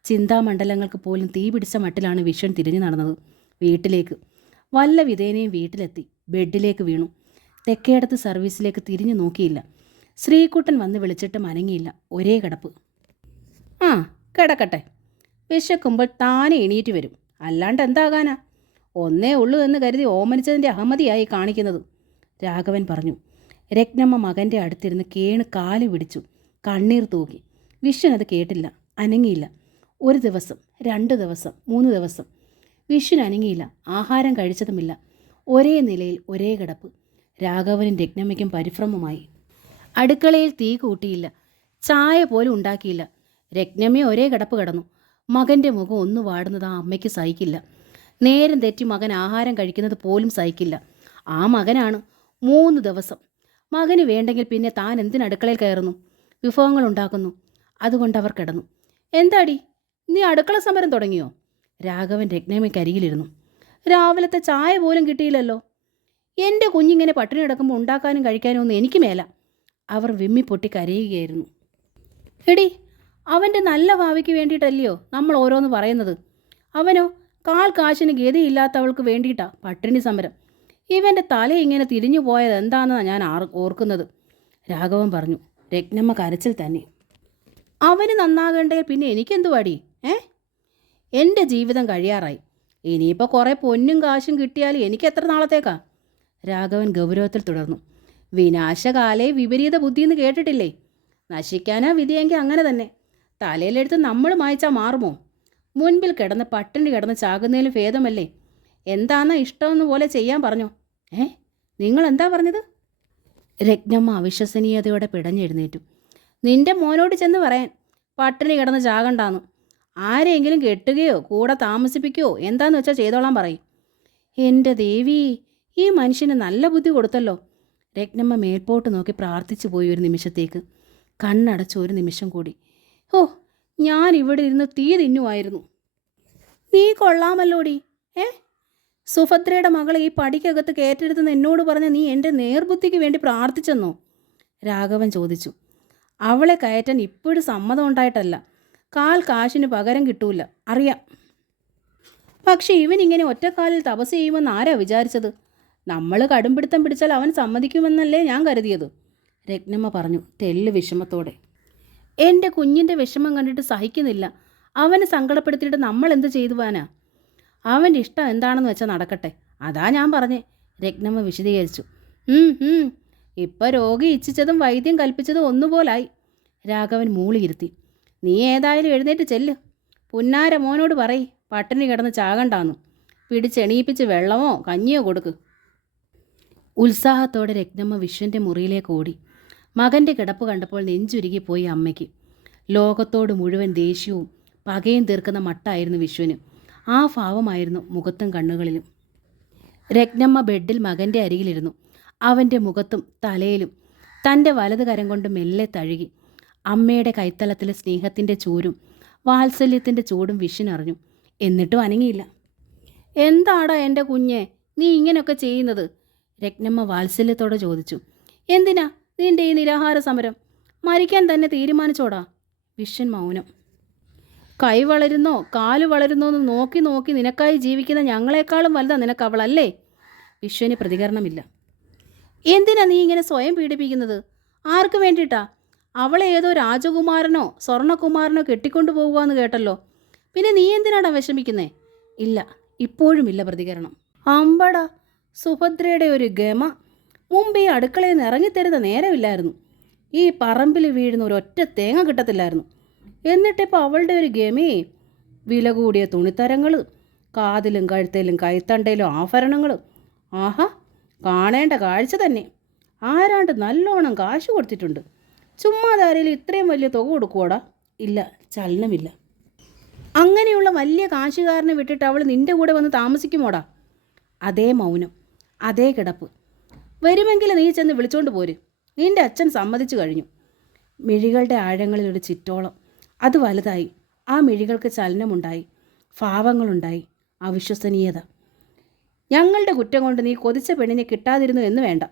ചിന്താമണ്ഡലങ്ങൾക്ക് പോലും തീ പിടിച്ച മട്ടിലാണ് വിശ്വൻ തിരിഞ്ഞു നടന്നത് വീട്ടിലേക്ക്. വല്ല വിധേനയും വീട്ടിലെത്തി ബെഡിലേക്ക് വീണു. തെക്കേടത്ത് സർവീസിലേക്ക് തിരിഞ്ഞു നോക്കിയില്ല. ശ്രീകുട്ടൻ വന്ന് വിളിച്ചിട്ട് അനങ്ങിയില്ല. ഒരേ കിടപ്പ്. ആ കിടക്കട്ടെ, വിശക്കുമ്പോൾ താനെ എണീറ്റ് വരും, അല്ലാണ്ട് എന്താകാനാ? ഒന്നേ ഉള്ളൂ എന്ന് കരുതി ഓമനിച്ചതിൻ്റെ അഹമ്മതിയായി കാണിക്കുന്നത്, രാഘവൻ പറഞ്ഞു. രത്നമ്മ മകൻ്റെ അടുത്തിരുന്ന് കേണ് കാല് പിടിച്ചു കണ്ണീർ തൂകി. വിശ്വൻ അത് കേട്ടില്ല, അനങ്ങിയില്ല. 1 ദിവസം, 2 ദിവസം, 3 ദിവസം വിശ്വൻ അനങ്ങിയില്ല. ആഹാരം കഴിച്ചതുമില്ല. ഒരേ നിലയിൽ ഒരേ കിടപ്പ്. രാഘവനും രത്നമ്മയ്ക്കും പരിഭ്രമമായി. അടുക്കളയിൽ തീ കൂട്ടിയില്ല, ചായ പോലും ഉണ്ടാക്കിയില്ല. രത്നമ്മ ഒരേ കിടപ്പ് കിടന്നു. മകൻ്റെ മുഖം ഒന്ന് വാടുന്നത് ആ അമ്മയ്ക്ക് സഹിക്കില്ല. നേരം തെറ്റി മകൻ ആഹാരം കഴിക്കുന്നത് പോലും സഹിക്കില്ല. ആ മകനാണ് 3 ദിവസം. മകന് വേണ്ടെങ്കിൽ പിന്നെ താൻ എന്തിന് അടുക്കളയിൽ കയറുന്നു, വിഭവങ്ങൾ ഉണ്ടാക്കുന്നു? അതുകൊണ്ട് അവർ കിടന്നു. എന്താടി, നീ അടുക്കള സമരം തുടങ്ങിയോ? രാഘവൻ രത്നമ്മയ്ക്കരികിലിരുന്നു. രാവിലത്തെ ചായ പോലും കിട്ടിയില്ലല്ലോ. എൻ്റെ കുഞ്ഞിങ്ങനെ പട്ടിണി കിടക്കുമ്പോൾ ഉണ്ടാക്കാനും കഴിക്കാനും ഒന്നും എനിക്ക് മേല. അവർ വിമ്മിപ്പൊട്ടി കരയുകയായിരുന്നു. എടി, അവൻ്റെ നല്ല ഭാവിക്ക് വേണ്ടിയിട്ടല്ലയോ നമ്മൾ ഓരോന്ന് പറയുന്നത്? അവനോ കാൽ കാശിന് ഗതിയില്ലാത്തവൾക്ക് വേണ്ടിയിട്ടാ പട്ടിണി സമരം. ഇവൻ്റെ തല ഇങ്ങനെ തിരിഞ്ഞു പോയത് എന്താണെന്നാണ് ഞാൻ ഓർക്കുന്നത്, രാഘവൻ പറഞ്ഞു. രത്നമ്മ കരച്ചിൽ തന്നെ. അവന് നന്നാകേണ്ടേ പിന്നെ എനിക്കെന്തു പാടി? എൻ്റെ ജീവിതം കഴിയാറായി. ഇനിയിപ്പോൾ കുറേ പൊന്നും കാശും കിട്ടിയാൽ എനിക്ക് എത്ര നാളത്തേക്കാ? രാഘവൻ ഗൗരവത്തിൽ തുടർന്നു. വിനാശകാലേ വിപരീത ബുദ്ധിയെന്ന് കേട്ടിട്ടില്ലേ? നശിക്കാനാ വിധിയെങ്കിൽ അങ്ങനെ തന്നെ. തലയിലെടുത്ത് നമ്മൾ മായ്ച്ചാൽ മാറുമോ? മുൻപിൽ കിടന്ന് പട്ടിണി കിടന്ന് ചാകുന്നതിലും ഭേദമല്ലേ. എന്താണെന്നാ ഇഷ്ടമെന്ന് പോലെ ചെയ്യാൻ പറഞ്ഞോ? നിങ്ങൾ എന്താ പറഞ്ഞത്? രത്നമ്മ അവിശ്വസനീയതയോടെ പിടഞ്ഞെഴുന്നേറ്റു. നിന്റെ മോനോട് ചെന്ന് പറയാൻ പട്ടിണി കിടന്ന് ചാകണ്ടാന്ന്. ആരെങ്കിലും കെട്ടുകയോ കൂടെ താമസിപ്പിക്കുകയോ എന്താന്ന് വെച്ചാൽ ചെയ്തോളാൻ പറയും. എൻ്റെ ദേവി, ഈ മനുഷ്യന് നല്ല ബുദ്ധി കൊടുത്തല്ലോ. രത്നമ്മ മേൽപോട്ട് നോക്കി പ്രാർത്ഥിച്ചു പോയി ഒരു നിമിഷത്തേക്ക്. കണ്ണടച്ചു ഒരു നിമിഷം കൂടി. ഞാൻ ഇവിടെ ഇരുന്ന് തീ തിന്നുമായിരുന്നു. നീ കൊള്ളാമല്ലോടി. സുഭദ്രയുടെ മകളെ ഈ പടിക്കകത്ത് കയറ്റെടുത്തെന്ന് എന്നോട് പറഞ്ഞ നീ എൻ്റെ നേർബുദ്ധിക്ക് വേണ്ടി പ്രാർത്ഥിച്ചെന്നോ? രാഘവൻ ചോദിച്ചു. അവളെ കയറ്റാൻ ഇപ്പോഴും സമ്മതം ഉണ്ടായിട്ടല്ല. കാൽ കാശിന് പകരം കിട്ടൂല, അറിയാം. പക്ഷെ ഇവനിങ്ങനെ ഒറ്റക്കാലിൽ തപസ് ചെയ്യുമെന്ന് ആരാ വിചാരിച്ചത്? നമ്മൾ കടുംപിടുത്തം പിടിച്ചാൽ അവൻ സമ്മതിക്കുമെന്നല്ലേ ഞാൻ കരുതിയത്, രത്നമ്മ പറഞ്ഞു തെല്ല് വിഷമത്തോടെ. എൻ്റെ കുഞ്ഞിൻ്റെ വിഷമം കണ്ടിട്ട് സഹിക്കുന്നില്ല. അവനെ സങ്കടപ്പെടുത്തിയിട്ട് നമ്മൾ എന്ത് ചെയ്തുവാനാ? അവൻ്റെ ഇഷ്ടം എന്താണെന്ന് വെച്ചാൽ നടക്കട്ടെ, അതാ ഞാൻ പറഞ്ഞേ, രത്നമ്മ വിശദീകരിച്ചു. ഇപ്പം രോഗി ഇച്ഛിച്ചതും വൈദ്യം കൽപ്പിച്ചതും ഒന്നുപോലായി. രാഘവൻ മൂളിയിരുത്തി. നീ ഏതായാലും എഴുന്നേറ്റ് ചെല്ല്. പുന്നാര മോനോട് പറയ് പട്ടിണി കിടന്ന് ചാകണ്ടാന്ന്. പിടിച്ചെണീപ്പിച്ച് വെള്ളമോ കഞ്ഞിയോ കൊടുക്ക്. ഉത്സാഹത്തോടെ രത്നമ്മ വിശ്വൻ്റെ മുറിയിലേക്ക് ഓടി. മകൻ്റെ കിടപ്പ് കണ്ടപ്പോൾ നെഞ്ചുരുകിപ്പോയി അമ്മയ്ക്ക്. ലോകത്തോട് മുഴുവൻ ദേഷ്യവും പകയും തീർക്കുന്ന മട്ടായിരുന്നു വിശ്വന്. ആ ഭാവമായിരുന്നു മുഖത്തും കണ്ണുകളിലും. രത്നമ്മ ബെഡിൽ മകൻ്റെ അരികിലിരുന്നു. അവൻ്റെ മുഖത്തും തലയിലും തൻ്റെ വലത് കരം കൊണ്ട് മെല്ലെ തഴുകി. അമ്മയുടെ കൈത്തലത്തിലെ സ്നേഹത്തിൻ്റെ ചൂരും വാത്സല്യത്തിൻ്റെ ചൂടും വിശ്വനറിഞ്ഞു. എന്നിട്ടും അനങ്ങിയില്ല. എന്താടാ എൻ്റെ കുഞ്ഞെ നീ ഇങ്ങനെയൊക്കെ ചെയ്യുന്നത്? രത്നമ്മ വാത്സല്യത്തോടെ ചോദിച്ചു. എന്തിനാ നിൻ്റെ ഈ നിരാഹാര സമരം? മരിക്കാൻ തന്നെ തീരുമാനിച്ചോടാ? വിശ്വൻ മൗനം. കൈ വളരുന്നോ കാല് വളരുന്നോ എന്ന് നോക്കി നോക്കി നിനക്കായി ജീവിക്കുന്ന ഞങ്ങളെക്കാളും വലുതാ നിനക്കവളല്ലേ? വിശ്വന് പ്രതികരണമില്ല. എന്തിനാ നീ ഇങ്ങനെ സ്വയം പീഡിപ്പിക്കുന്നത്? ആർക്ക് വേണ്ടിയിട്ടാ? അവളെ ഏതോ രാജകുമാരനോ സ്വർണ്ണകുമാരനോ കെട്ടിക്കൊണ്ടു പോകുകയെന്ന് കേട്ടല്ലോ. പിന്നെ നീ എന്തിനാടാ വിഷമിക്കുന്നേ? ഇല്ല, ഇപ്പോഴുമില്ല പ്രതികരണം. അമ്പടാ, സുഭദ്രയുടെ ഒരു ഗമ. മുമ്പ് ഈ അടുക്കളയിൽ നിന്ന് ഇറങ്ങിത്തരുന്ന നേരമില്ലായിരുന്നു. ഈ പറമ്പിൽ വീഴുന്ന ഒരൊറ്റ തേങ്ങ കിട്ടത്തില്ലായിരുന്നു. എന്നിട്ടിപ്പോൾ അവളുടെ ഒരു ഗമയെ, വില കൂടിയ തുണിത്തരങ്ങൾ, കാതിലും കഴുത്തേലും കൈത്തണ്ടയിലും ആഭരണങ്ങൾ. ആഹാ, കാണേണ്ട കാഴ്ച തന്നെ. ആരാണ്ട് നല്ലോണം കാശ് കൊടുത്തിട്ടുണ്ട്. ചുമ്മാതാരയിൽ ഇത്രയും വലിയ തുക കൊടുക്കുവോടാ? ഇല്ല, ചലനമില്ല. അങ്ങനെയുള്ള വലിയ കാശുകാരനെ വിട്ടിട്ട് അവൾ നിൻ്റെ കൂടെ വന്ന് താമസിക്കുമോടാ? അതേ മൗനം, അതേ കിടപ്പ്. വരുമെങ്കിൽ നീ ചെന്ന് വിളിച്ചോണ്ട് പോര്. നിൻ്റെ അച്ഛൻ സമ്മതിച്ചു കഴിഞ്ഞു. മിഴികളുടെ ആഴങ്ങളിൽ ഒരു ചിറ്റോളം. അത് വലുതായി. ആ മിഴികൾക്ക് ചലനമുണ്ടായി, ഭാവങ്ങളുണ്ടായി, അവിശ്വസനീയത. ഞങ്ങളുടെ കുറ്റം കൊണ്ട് നീ കൊതിച്ച പെണ്ണിനെ കിട്ടാതിരുന്നു എന്ന് വേണ്ട.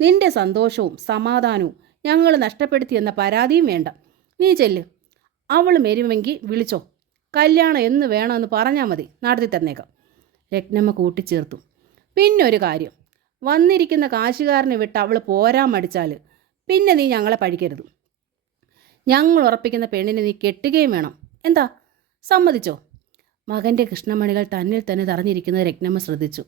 നിൻ്റെ സന്തോഷവും സമാധാനവും ഞങ്ങൾ നഷ്ടപ്പെടുത്തിയെന്ന പരാതിയും വേണ്ട. നീ ചെല്ല്. അവൾ വരുമെങ്കിൽ വിളിച്ചോ. കല്യാണം എന്ന് വേണമെന്ന് പറഞ്ഞാൽ മതി, നടത്തി തന്നേക്കാം. രത്നമ്മ കൂട്ടിച്ചേർത്തു. പിന്നൊരു കാര്യം, വന്നിരിക്കുന്ന കാശുകാരനെ വിട്ട് അവൾ പോരാൻ മടിച്ചാൽ പിന്നെ നീ ഞങ്ങളെ പഴിക്കരുത്. ഞങ്ങൾ ഉറപ്പിക്കുന്ന പെണ്ണിനെ നീ കെട്ടുകയും വേണം. എന്താ, സമ്മതിച്ചോ? മകൻ്റെ കൃഷ്ണമണികൾ തന്നിൽ തന്നെ തറഞ്ഞിരിക്കുന്നത് രത്നമ്മ ശ്രദ്ധിച്ചു.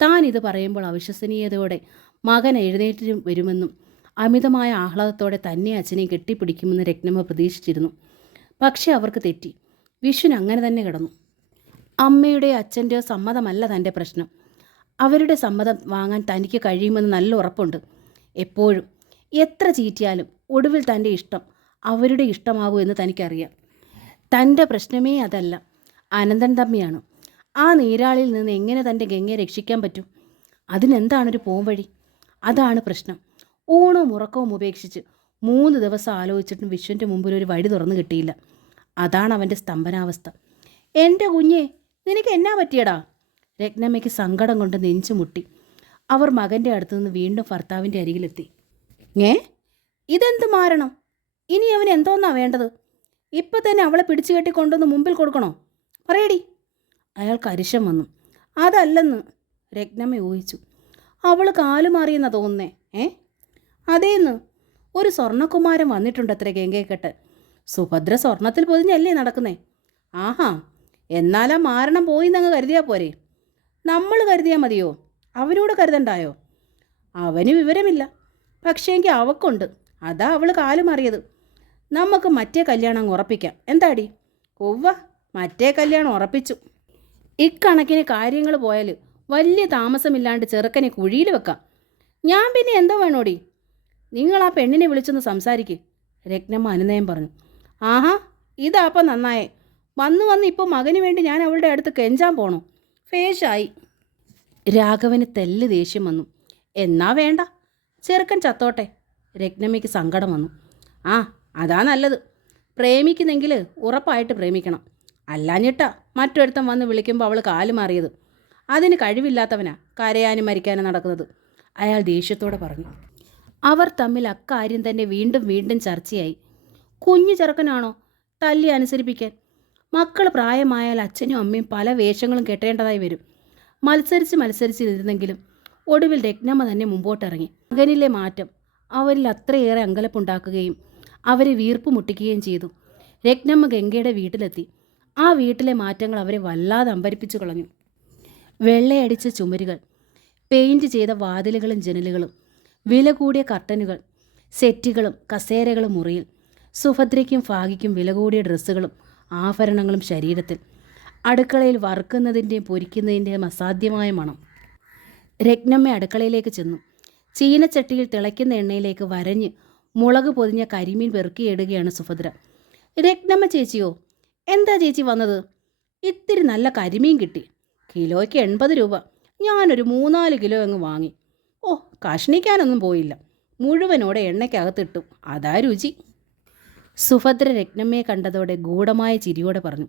താൻ ഇത് പറയുമ്പോൾ അവിശ്വസനീയതയോടെ മകൻ എഴുന്നേറ്റ് വരുമെന്നും അമിതമായ ആഹ്ലാദത്തോടെ തന്നെ അച്ഛനെ കെട്ടിപ്പിടിക്കുമെന്ന് രത്നമ്മ പ്രതീക്ഷിച്ചിരുന്നു. പക്ഷേ അവർക്ക് തെറ്റി. വിഷുൻ അങ്ങനെ തന്നെ കിടന്നു. അമ്മയുടെയോ അച്ഛൻ്റെയോ സമ്മതമല്ല തൻ്റെ പ്രശ്നം. അവരുടെ സമ്മതം വാങ്ങാൻ തനിക്ക് കഴിയുമെന്ന് നല്ല ഉറപ്പുണ്ട്. എപ്പോഴും എത്ര ചീറ്റിയാലും ഒടുവിൽ തൻ്റെ ഇഷ്ടം അവരുടെ ഇഷ്ടമാകൂ എന്ന് തനിക്കറിയാം. തൻ്റെ പ്രശ്നമേ അതല്ല, അനന്തൻ തമ്മിയാണ്. ആ നീരാളിയിൽ നിന്ന് എങ്ങനെ തൻ്റെ ഗംഗയെ രക്ഷിക്കാൻ പറ്റും? അതിനെന്താണൊരു പോംവഴി? അതാണ് പ്രശ്നം. ഊണവും ഉറക്കവും ഉപേക്ഷിച്ച് 3 ദിവസം ആലോചിച്ചിട്ടും വിശ്വൻ്റെ മുമ്പിൽ ഒരു വഴി തുറന്നു കിട്ടിയില്ല. അതാണ് അവൻ്റെ സ്തംഭനാവസ്ഥ. എൻ്റെ കുഞ്ഞേ, നിനക്ക് എന്നാ പറ്റിയടാ? രത്നമ്മയ്ക്ക് സങ്കടം കൊണ്ട് നെഞ്ചു മുട്ടി. അവർ മകൻ്റെ അടുത്തു നിന്ന് വീണ്ടും ഭർത്താവിൻ്റെ അരികിലെത്തി. ഇതെന്ത് മാരണം? ഇനി അവന് എന്തോന്നാ വേണ്ടത്? ഇപ്പം തന്നെ അവളെ പിടിച്ചു കെട്ടി കൊണ്ടുവന്ന് മുമ്പിൽ കൊടുക്കണോ? പറയടി. അയാൾക്ക് അരിശം വന്നു. അതല്ലെന്ന് രത്നമ്മ ഊഹിച്ചു. അവൾ കാലുമാറിയെന്നാ തോന്നുന്നേ. അതേന്ന്, ഒരു സ്വർണ്ണകുമാരൻ വന്നിട്ടുണ്ടത്രേ ഗംഗയെ കെട്ട്. സുഭദ്ര സ്വർണത്തിൽ പൊതിഞ്ഞല്ലേ നടക്കുന്നേ? ആഹാ, എന്നാലാ മാരണം പോയിന്നങ്ങ് കരുതിയാൽ പോരെ? നമ്മൾ കരുതിയാൽ മതിയോ? അവനോട് കരുതണ്ടായോ? അവന് വിവരമില്ല, പക്ഷേങ്കിൽ അവക്കുണ്ട്. അതാ അവൾ കാലുമാറിയത്. നമുക്ക് മറ്റേ കല്യാണം അങ്ങ് ഉറപ്പിക്കാം. എന്താടി? ഒവ്വ, മറ്റേ കല്യാണം ഉറപ്പിച്ചു. ഇക്കണക്കിന് കാര്യങ്ങൾ പോയാൽ വലിയ താമസമില്ലാണ്ട് ചെറുക്കനെ കുഴിയിൽ വെക്കാം. ഞാൻ പിന്നെ എന്തോ വേണോടി? നിങ്ങൾ ആ പെണ്ണിനെ വിളിച്ചൊന്ന് സംസാരിക്ക്, രത്നമ്മ അനുനയം പറഞ്ഞു. ആഹാ, ഇതാ അപ്പം നന്നായേ. വന്ന് ഇപ്പോൾ മകന് വേണ്ടി ഞാൻ അവളുടെ അടുത്ത് കെഞ്ചാൻ പോണു. ഫേഷായി. രാഘവന് തെല്ല് ദേഷ്യം വന്നു. എന്നാ വേണ്ട, ചെറുക്കൻ ചത്തോട്ടെ. രത്നമ്മയ്ക്ക് സങ്കടം വന്നു. ആ, അതാ നല്ലത്. പ്രേമിക്കുന്നെങ്കിൽ ഉറപ്പായിട്ട് പ്രേമിക്കണം. അല്ലാഞ്ഞിട്ടാ മറ്റൊരുത്തം വന്ന് വിളിക്കുമ്പോൾ അവൾ കാലുമാറിയത്. അതിന് കഴിവില്ലാത്തവനാ കരയാനും മരിക്കാനും നടക്കുന്നത്, അയാൾ ദേഷ്യത്തോടെ പറഞ്ഞു. അവർ തമ്മിൽ അക്കാര്യം തന്നെ വീണ്ടും വീണ്ടും ചർച്ചയായി. കുഞ്ഞു ചെറുക്കനാണോ തല്ലി അനുസരിപ്പിക്കാൻ? മക്കൾ പ്രായമായാൽ അച്ഛനും അമ്മയും പല വേഷങ്ങളും കെട്ടേണ്ടതായി വരും. മത്സരിച്ചിരുന്നെങ്കിലും ഒടുവിൽ രത്നമ്മ തന്നെ മുമ്പോട്ടിറങ്ങി. മകനിലെ മാറ്റം അവരിൽ അത്രയേറെ അങ്കലപ്പുണ്ടാക്കുകയും അവരെ വീർപ്പ് മുട്ടിക്കുകയും ചെയ്തു. രത്നമ്മ ഗംഗയുടെ വീട്ടിലെത്തി. ആ വീട്ടിലെ മാറ്റങ്ങൾ അവരെ വല്ലാതെ അമ്പരിപ്പിച്ചു കളഞ്ഞു. വെള്ളയടിച്ച ചുമരുകൾ, പെയിൻറ് ചെയ്ത വാതിലുകളും ജനലുകളും, വില കൂടിയ കർട്ടനുകൾ, സെറ്റുകളും കസേരകളും മുറിയിൽ, സുഭദ്രയ്ക്കും ഭാഗ്യയ്ക്കും വില കൂടിയ ഡ്രസ്സുകളും ആഭരണങ്ങളും ശരീരത്തിൽ, അടുക്കളയിൽ വറുക്കുന്നതിൻ്റെയും പൊരിക്കുന്നതിൻ്റെയും അസാധ്യമായ മണം. രത്നമ്മ അടുക്കളയിലേക്ക് ചെന്നു. ചീനച്ചട്ടിയിൽ തിളയ്ക്കുന്ന എണ്ണയിലേക്ക് വരഞ്ഞ് മുളക് പൊതിഞ്ഞ കരിമീൻ പെറുക്കിയിടുകയാണ് സുഭദ്ര. രത്നമ്മ ചേച്ചിയോ? എന്താ ചേച്ചി വന്നത്? ഇത്തിരി നല്ല കരിമീൻ കിട്ടി. കിലോയ്ക്ക് 80 രൂപ. ഞാനൊരു 3-4 കിലോ അങ്ങ് വാങ്ങി. ഓ, കഷ്ണിക്കാനൊന്നും പോയില്ല. മുഴുവനോടെ എണ്ണയ്ക്കകത്തിട്ടു. അതാ രുചി. സുഭദ്ര രത്നമ്മയെ കണ്ടതോടെ ഗൂഢമായ ചിരിയോടെ പറഞ്ഞു.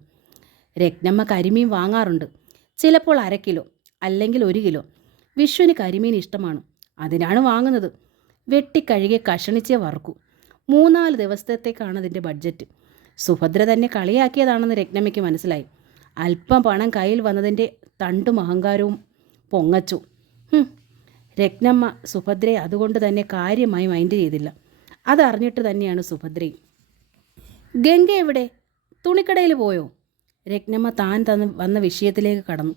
രത്നമ്മ കരിമീൻ വാങ്ങാറുണ്ട്. ചിലപ്പോൾ 1/2 കിലോ, അല്ലെങ്കിൽ 1 കിലോ. വിഷുവിന് കരിമീൻ ഇഷ്ടമാണ്, അതിനാണ് വാങ്ങുന്നത്. വെട്ടിക്കഴുകി കഷണിച്ചേ വറുക്കൂ. 3-4 ദിവസത്തേക്കാണ് അതിൻ്റെ ബഡ്ജറ്റ്. സുഭദ്ര തന്നെ കളിയാക്കിയതാണെന്ന് രത്നമ്മയ്ക്ക് മനസ്സിലായി. അല്പം പണം കയ്യിൽ വന്നതിൻ്റെ തണ്ടും അഹങ്കാരവും പൊങ്ങച്ചു. രത്നമ്മ സുഭദ്രയെ അതുകൊണ്ട് തന്നെ കാര്യമായി മൈൻഡ് ചെയ്തില്ല. അതറിഞ്ഞിട്ട് തന്നെയാണ് സുഭദ്രയും. ഗംഗ എവിടെ? തുണിക്കടയിൽ പോയോ? രത്നമ്മ താൻ വന്ന വിഷയത്തിലേക്ക് കടന്നു.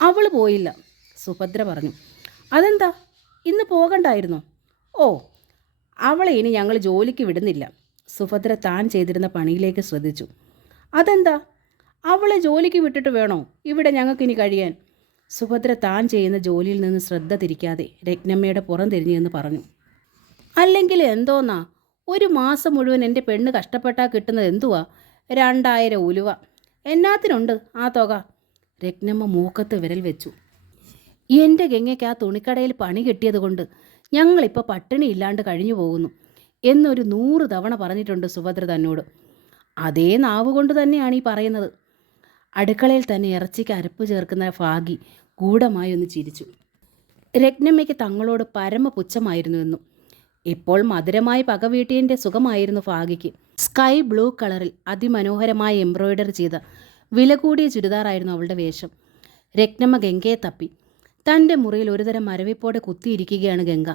അവൾ പോയില്ല, സുഭദ്ര പറഞ്ഞു. അതെന്താ, ഇന്ന് പോകണ്ടായിരുന്നോ? ഓ, അവളെ ഇനി ഞങ്ങൾ ജോലിക്ക് വിടുന്നില്ല. സുഭദ്ര താൻ ചെയ്തിരുന്ന പണിയിലേക്ക് ശ്രദ്ധിച്ചു. അതെന്താ, അവളെ ജോലിക്ക് വിട്ടിട്ട് വേണോ ഇവിടെ ഞങ്ങൾക്കിനി കഴിയാൻ? സുഭദ്ര താൻ ചെയ്യുന്ന ജോലിയിൽ നിന്ന് ശ്രദ്ധ തിരിക്കാതെ രത്നമ്മയുടെ പുറം തിരിഞ്ഞെന്ന് പറഞ്ഞു. അല്ലെങ്കിൽ എന്തോന്നാ, ഒരു മാസം മുഴുവൻ എൻ്റെ പെണ്ണ് കഷ്ടപ്പെട്ടാൽ കിട്ടുന്നത് എന്തുവാ? 2000 ഉലുവ. എന്നാത്തിനുണ്ട് ആ തുക? രത്നമ്മ മൂക്കത്ത് വിരൽ വെച്ചു. എൻ്റെ ഗംഗയ്ക്ക് ആ തുണിക്കടയിൽ പണി കിട്ടിയത് കൊണ്ട് ഞങ്ങളിപ്പോൾ പട്ടിണി ഇല്ലാണ്ട് കഴിഞ്ഞു പോകുന്നു എന്നൊരു 100 തവണ പറഞ്ഞിട്ടുണ്ട് സുഭദ്ര തന്നോട്. അതേ നാവ് കൊണ്ട് തന്നെയാണ് ഈ പറയുന്നത്. അടുക്കളയിൽ തന്നെ ഇറച്ചിക്ക് അരപ്പ് ചേർക്കുന്ന ഭാഗി ഗൂഢമായി ഒന്ന് ചിരിച്ചു. രത്നമ്മയ്ക്ക് തങ്ങളോട് പരമപുച്ഛമായിരുന്നുവെന്നും ഇപ്പോൾ മധുരമായി പകവീട്ടിയതിൻ്റെ സുഖമായിരുന്നു ഭാഗിക്ക്. സ്കൈ ബ്ലൂ കളറിൽ അതിമനോഹരമായി എംബ്രോയിഡറി ചെയ്ത വില കൂടിയ ചുരിദാറായിരുന്നു അവളുടെ വേഷം. രത്നമ്മ ഗംഗയെ തപ്പി. തൻ്റെ മുറിയിൽ ഒരുതരം മരവിപ്പോടെ കുത്തിയിരിക്കുകയാണ് ഗംഗ.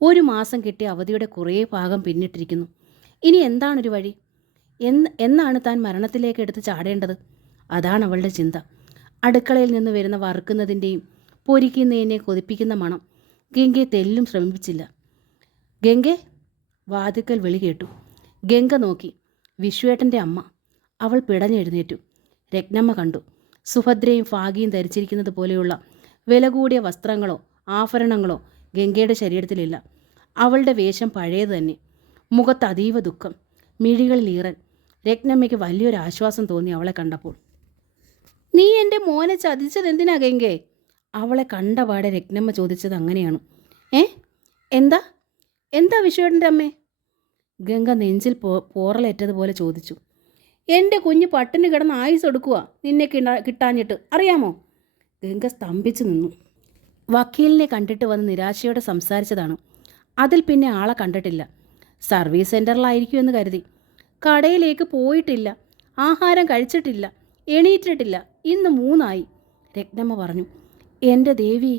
1 മാസം കിട്ടിയ അവധിയുടെ കുറേ ഭാഗം പിന്നിട്ടിരിക്കുന്നു. ഇനി എന്താണൊരു വഴി? എന്നാണ് താൻ മരണത്തിലേക്ക് എടുത്ത് ചാടേണ്ടത്? അതാണ് അവളുടെ ചിന്ത. അടുക്കളയിൽ നിന്ന് വരുന്ന വറുക്കുന്നതിൻ്റെയും പൊരിക്കുന്നതിനെ കൊതിപ്പിക്കുന്ന മണം ഗംഗയെ തെല്ലും ശ്രമിപ്പിച്ചില്ല. ഗംഗെ, വാതിക്കൽ വിളി കേട്ടു. ഗംഗ നോക്കി. വിശ്വേട്ടൻ്റെ അമ്മ. അവൾ പിടഞ്ഞെഴുന്നേറ്റു. രത്നമ്മ കണ്ടു. സുഭദ്രയും ഭാഗിയും ധരിച്ചിരിക്കുന്നത് പോലെയുള്ള വില കൂടിയ വസ്ത്രങ്ങളോ ആഭരണങ്ങളോ ഗംഗയുടെ ശരീരത്തിലില്ല. അവളുടെ വേഷം പഴയത് തന്നെ. മുഖത്ത് അതീവ ദുഃഖം, മിഴികളിൽ ഈറൻ. രത്നമ്മയ്ക്ക് വലിയൊരു ആശ്വാസം തോന്നി അവളെ കണ്ടപ്പോൾ. നീ എൻ്റെ മോനെ ചതിച്ചതെന്തിനാ ഗംഗേ? അവളെ കണ്ടപാടെ രത്നമ്മ ചോദിച്ചത് അങ്ങനെയാണ്. ഏ എന്താ എന്താ വിശ്വേട്ടൻ്റെ അമ്മേ? ഗംഗ നെഞ്ചിൽ പോറലേറ്റതുപോലെ ചോദിച്ചു. എൻ്റെ കുഞ്ഞ് പട്ടിണി കിടന്ന് ആയുസ് എടുക്കുക നിന്നെ കിട്ടാഞ്ഞിട്ട്, അറിയാമോ? ഗംഗ സ്തംഭിച്ചു നിന്നു. വക്കീലിനെ കണ്ടിട്ട് വന്ന് നിരാശയോടെ സംസാരിച്ചതാണ്. അതിൽ പിന്നെ ആളെ കണ്ടിട്ടില്ല. സർവീസ് സെൻറ്ററിലായിരിക്കുമെന്ന് കരുതി. കടയിലേക്ക് പോയിട്ടില്ല, ആഹാരം കഴിച്ചിട്ടില്ല, എണീറ്റിട്ടില്ല. ഇന്ന് 3 ആയി, രത്നമ്മ പറഞ്ഞു. എൻ്റെ ദേവി,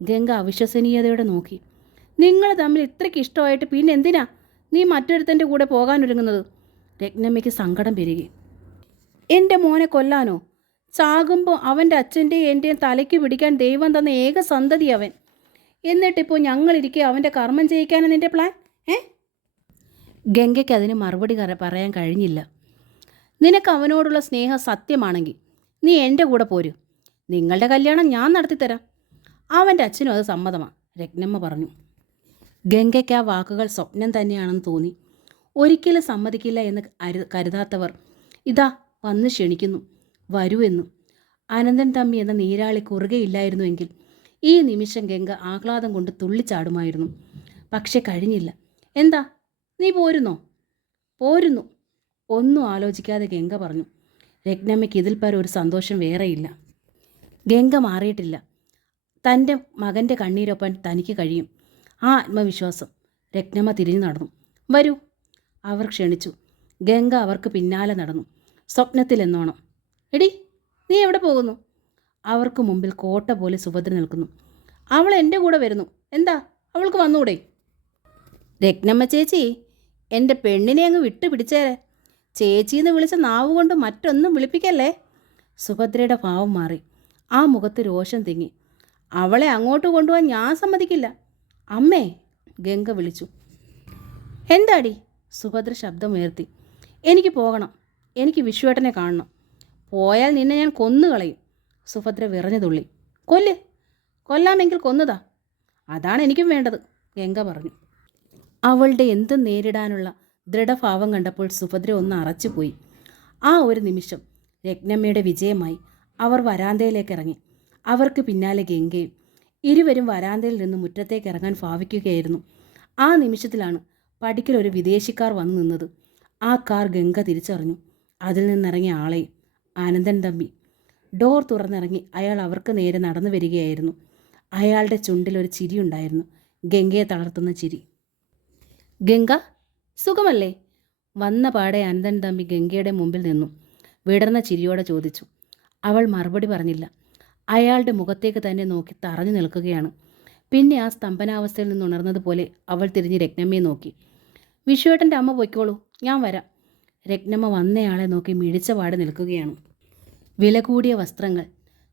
ഗംഗ അവിശ്വസനീയതയോടെ നോക്കി. നിങ്ങൾ തമ്മിൽ ഇത്രയ്ക്ക് ഇഷ്ടമായിട്ട് പിന്നെ എന്തിനാ നീ മറ്റൊരുത്തൻ്റെ കൂടെ പോകാനൊരുങ്ങുന്നത്? രത്നമ്മയ്ക്ക് സങ്കടം പെരുകി. എൻ്റെ മോനെ കൊല്ലാനോ? ചാകുമ്പോൾ അവൻ്റെ അച്ഛൻ്റെയും എൻ്റെയും തലയ്ക്ക് പിടിക്കാൻ ദൈവം തന്ന ഏക സന്തതി അവൻ. എന്നിട്ടിപ്പോൾ ഞങ്ങളിരിക്കെ അവൻ്റെ കർമ്മം ചെയ്യിക്കാനാണ് നിൻ്റെ പ്ലാൻ? ഗംഗയ്ക്ക് അതിന് മറുപടി പറയാൻ കഴിഞ്ഞില്ല. നിനക്ക് അവനോടുള്ള സ്നേഹം സത്യമാണെങ്കിൽ നീ എൻ്റെ കൂടെ പോരൂ. നിങ്ങളുടെ കല്യാണം ഞാൻ നടത്തിത്തരാം. അവൻ്റെ അച്ഛനും അത് സമ്മതമാണ്, രത്നമ്മ പറഞ്ഞു. ഗംഗയ്ക്ക് ആ വാക്കുകൾ സ്വപ്നം തന്നെയാണെന്ന് തോന്നി. ഒരിക്കലും സമ്മതിക്കില്ല എന്ന് കരുതാത്തവർ ഇതാ വന്ന് ക്ഷണിക്കുന്നു, വരൂ എന്ന്. അനന്തൻ തമ്പി എന്ന നീരാളി കുറുകയില്ലായിരുന്നുവെങ്കിൽ ഈ നിമിഷം ഗംഗ ആഹ്ലാദം കൊണ്ട് തുള്ളിച്ചാടുമായിരുന്നു. പക്ഷെ കഴിഞ്ഞില്ല. എന്താ, നീ പോരുന്നോ? പോരുന്നു, ഒന്നും ആലോചിക്കാതെ ഗംഗ പറഞ്ഞു. രത്നമ്മയ്ക്ക് ഇതിൽ പരം ഒരു സന്തോഷം വേറെയില്ല. ഗംഗ മാറിയിട്ടില്ല. തൻ്റെ മകൻ്റെ കണ്ണീരൊപ്പാൻ തനിക്ക് കഴിയും. ആ ആത്മവിശ്വാസം. രത്നമ്മ തിരിഞ്ഞു നടന്നു. വരൂ, അവർ ക്ഷണിച്ചു. ഗംഗ അവർക്ക് പിന്നാലെ നടന്നു, സ്വപ്നത്തിലെന്നോണം. എടി, നീ എവിടെ പോകുന്നു? അവർക്ക് മുമ്പിൽ കോട്ട പോലെ സുഭദ്ര നിൽക്കുന്നു. അവൾ എൻ്റെ കൂടെ വരുന്നു. എന്താ, അവൾക്ക് വന്നുകൂടെ? രത്നമ്മ ചേച്ചി, എൻ്റെ പെണ്ണിനെ അങ്ങ് വിട്ടു പിടിച്ചേരെ. ചേച്ചിന്ന് വിളിച്ച നാവ് കൊണ്ട് മറ്റൊന്നും വിളിപ്പിക്കല്ലേ. സുഭദ്രയുടെ ഭാവം മാറി. ആ മുഖത്ത് രോഷം തിങ്ങി. അവളെ അങ്ങോട്ട് കൊണ്ടുപോകാൻ ഞാൻ സമ്മതിക്കില്ല. അമ്മേ, ഗംഗ വിളിച്ചു. എന്താടി? സുഭദ്ര ശബ്ദമുയർത്തി. എനിക്ക് പോകണം, എനിക്ക് വിശ്വേട്ടനെ കാണണം. പോയാൽ നിന്നെ ഞാൻ കൊന്നുകളയും. സുഭദ്ര വിറഞ്ഞു തുള്ളി. കൊല്ലാമെങ്കിൽ കൊന്നതാ. അതാണ് എനിക്കും വേണ്ടത്, ഗംഗ പറഞ്ഞു. അവളുടെ എന്തും നേരിടാനുള്ള ദൃഢഭാവം കണ്ടപ്പോൾ സുഭദ്ര ഒന്ന് അറച്ചുപോയി. ആ ഒരു നിമിഷം രത്നമ്മയുടെ വിജയമായി. അവർ വരാന്തയിലേക്ക് ഇറങ്ങി. അവർക്ക് പിന്നാലെ ഗംഗയും. ഇരുവരും വരാന്തയിൽ നിന്ന് മുറ്റത്തേക്ക് ഇറങ്ങാൻ ഭാവിക്കുകയായിരുന്നു. ആ നിമിഷത്തിലാണ് പടിക്കൽ ഒരു വിദേശിക്കാർ വന്നു നിന്നത്. ആ കാർ ഗംഗ തിരിച്ചറിഞ്ഞു. അതിൽ നിന്നിറങ്ങിയ ആളെയും. ആനന്ദൻ തമ്പി. ഡോർ തുറന്നിറങ്ങി അയാൾ അവർക്ക് നേരെ നടന്നു വരികയായിരുന്നു. അയാളുടെ ചുണ്ടിലൊരു ചിരിയുണ്ടായിരുന്നു, ഗംഗയെ തളർത്തുന്ന ചിരി. ഗംഗ, സുഖമല്ലേ? വന്ന പാടെ ആനന്ദൻ തമ്പി ഗംഗയുടെ മുമ്പിൽ നിന്നു വിടർന്ന ചിരിയോടെ ചോദിച്ചു. അവൾ മറുപടി പറഞ്ഞില്ല. അയാളുടെ മുഖത്തേക്ക് തന്നെ നോക്കി തറഞ്ഞു നിൽക്കുകയാണ്. പിന്നെ ആ സ്തംഭനാവസ്ഥയിൽ നിന്ന് ഉണർന്നതുപോലെ അവൾ തിരിഞ്ഞ് രത്നമ്മയെ നോക്കി. വിശ്വേട്ടൻ്റെ അമ്മ പൊയ്ക്കോളൂ, ഞാൻ വരാം. രത്നമ്മ വന്നയാളെ നോക്കി മിഴിച്ച പാടെ നിൽക്കുകയാണ്. വില കൂടിയ വസ്ത്രങ്ങൾ,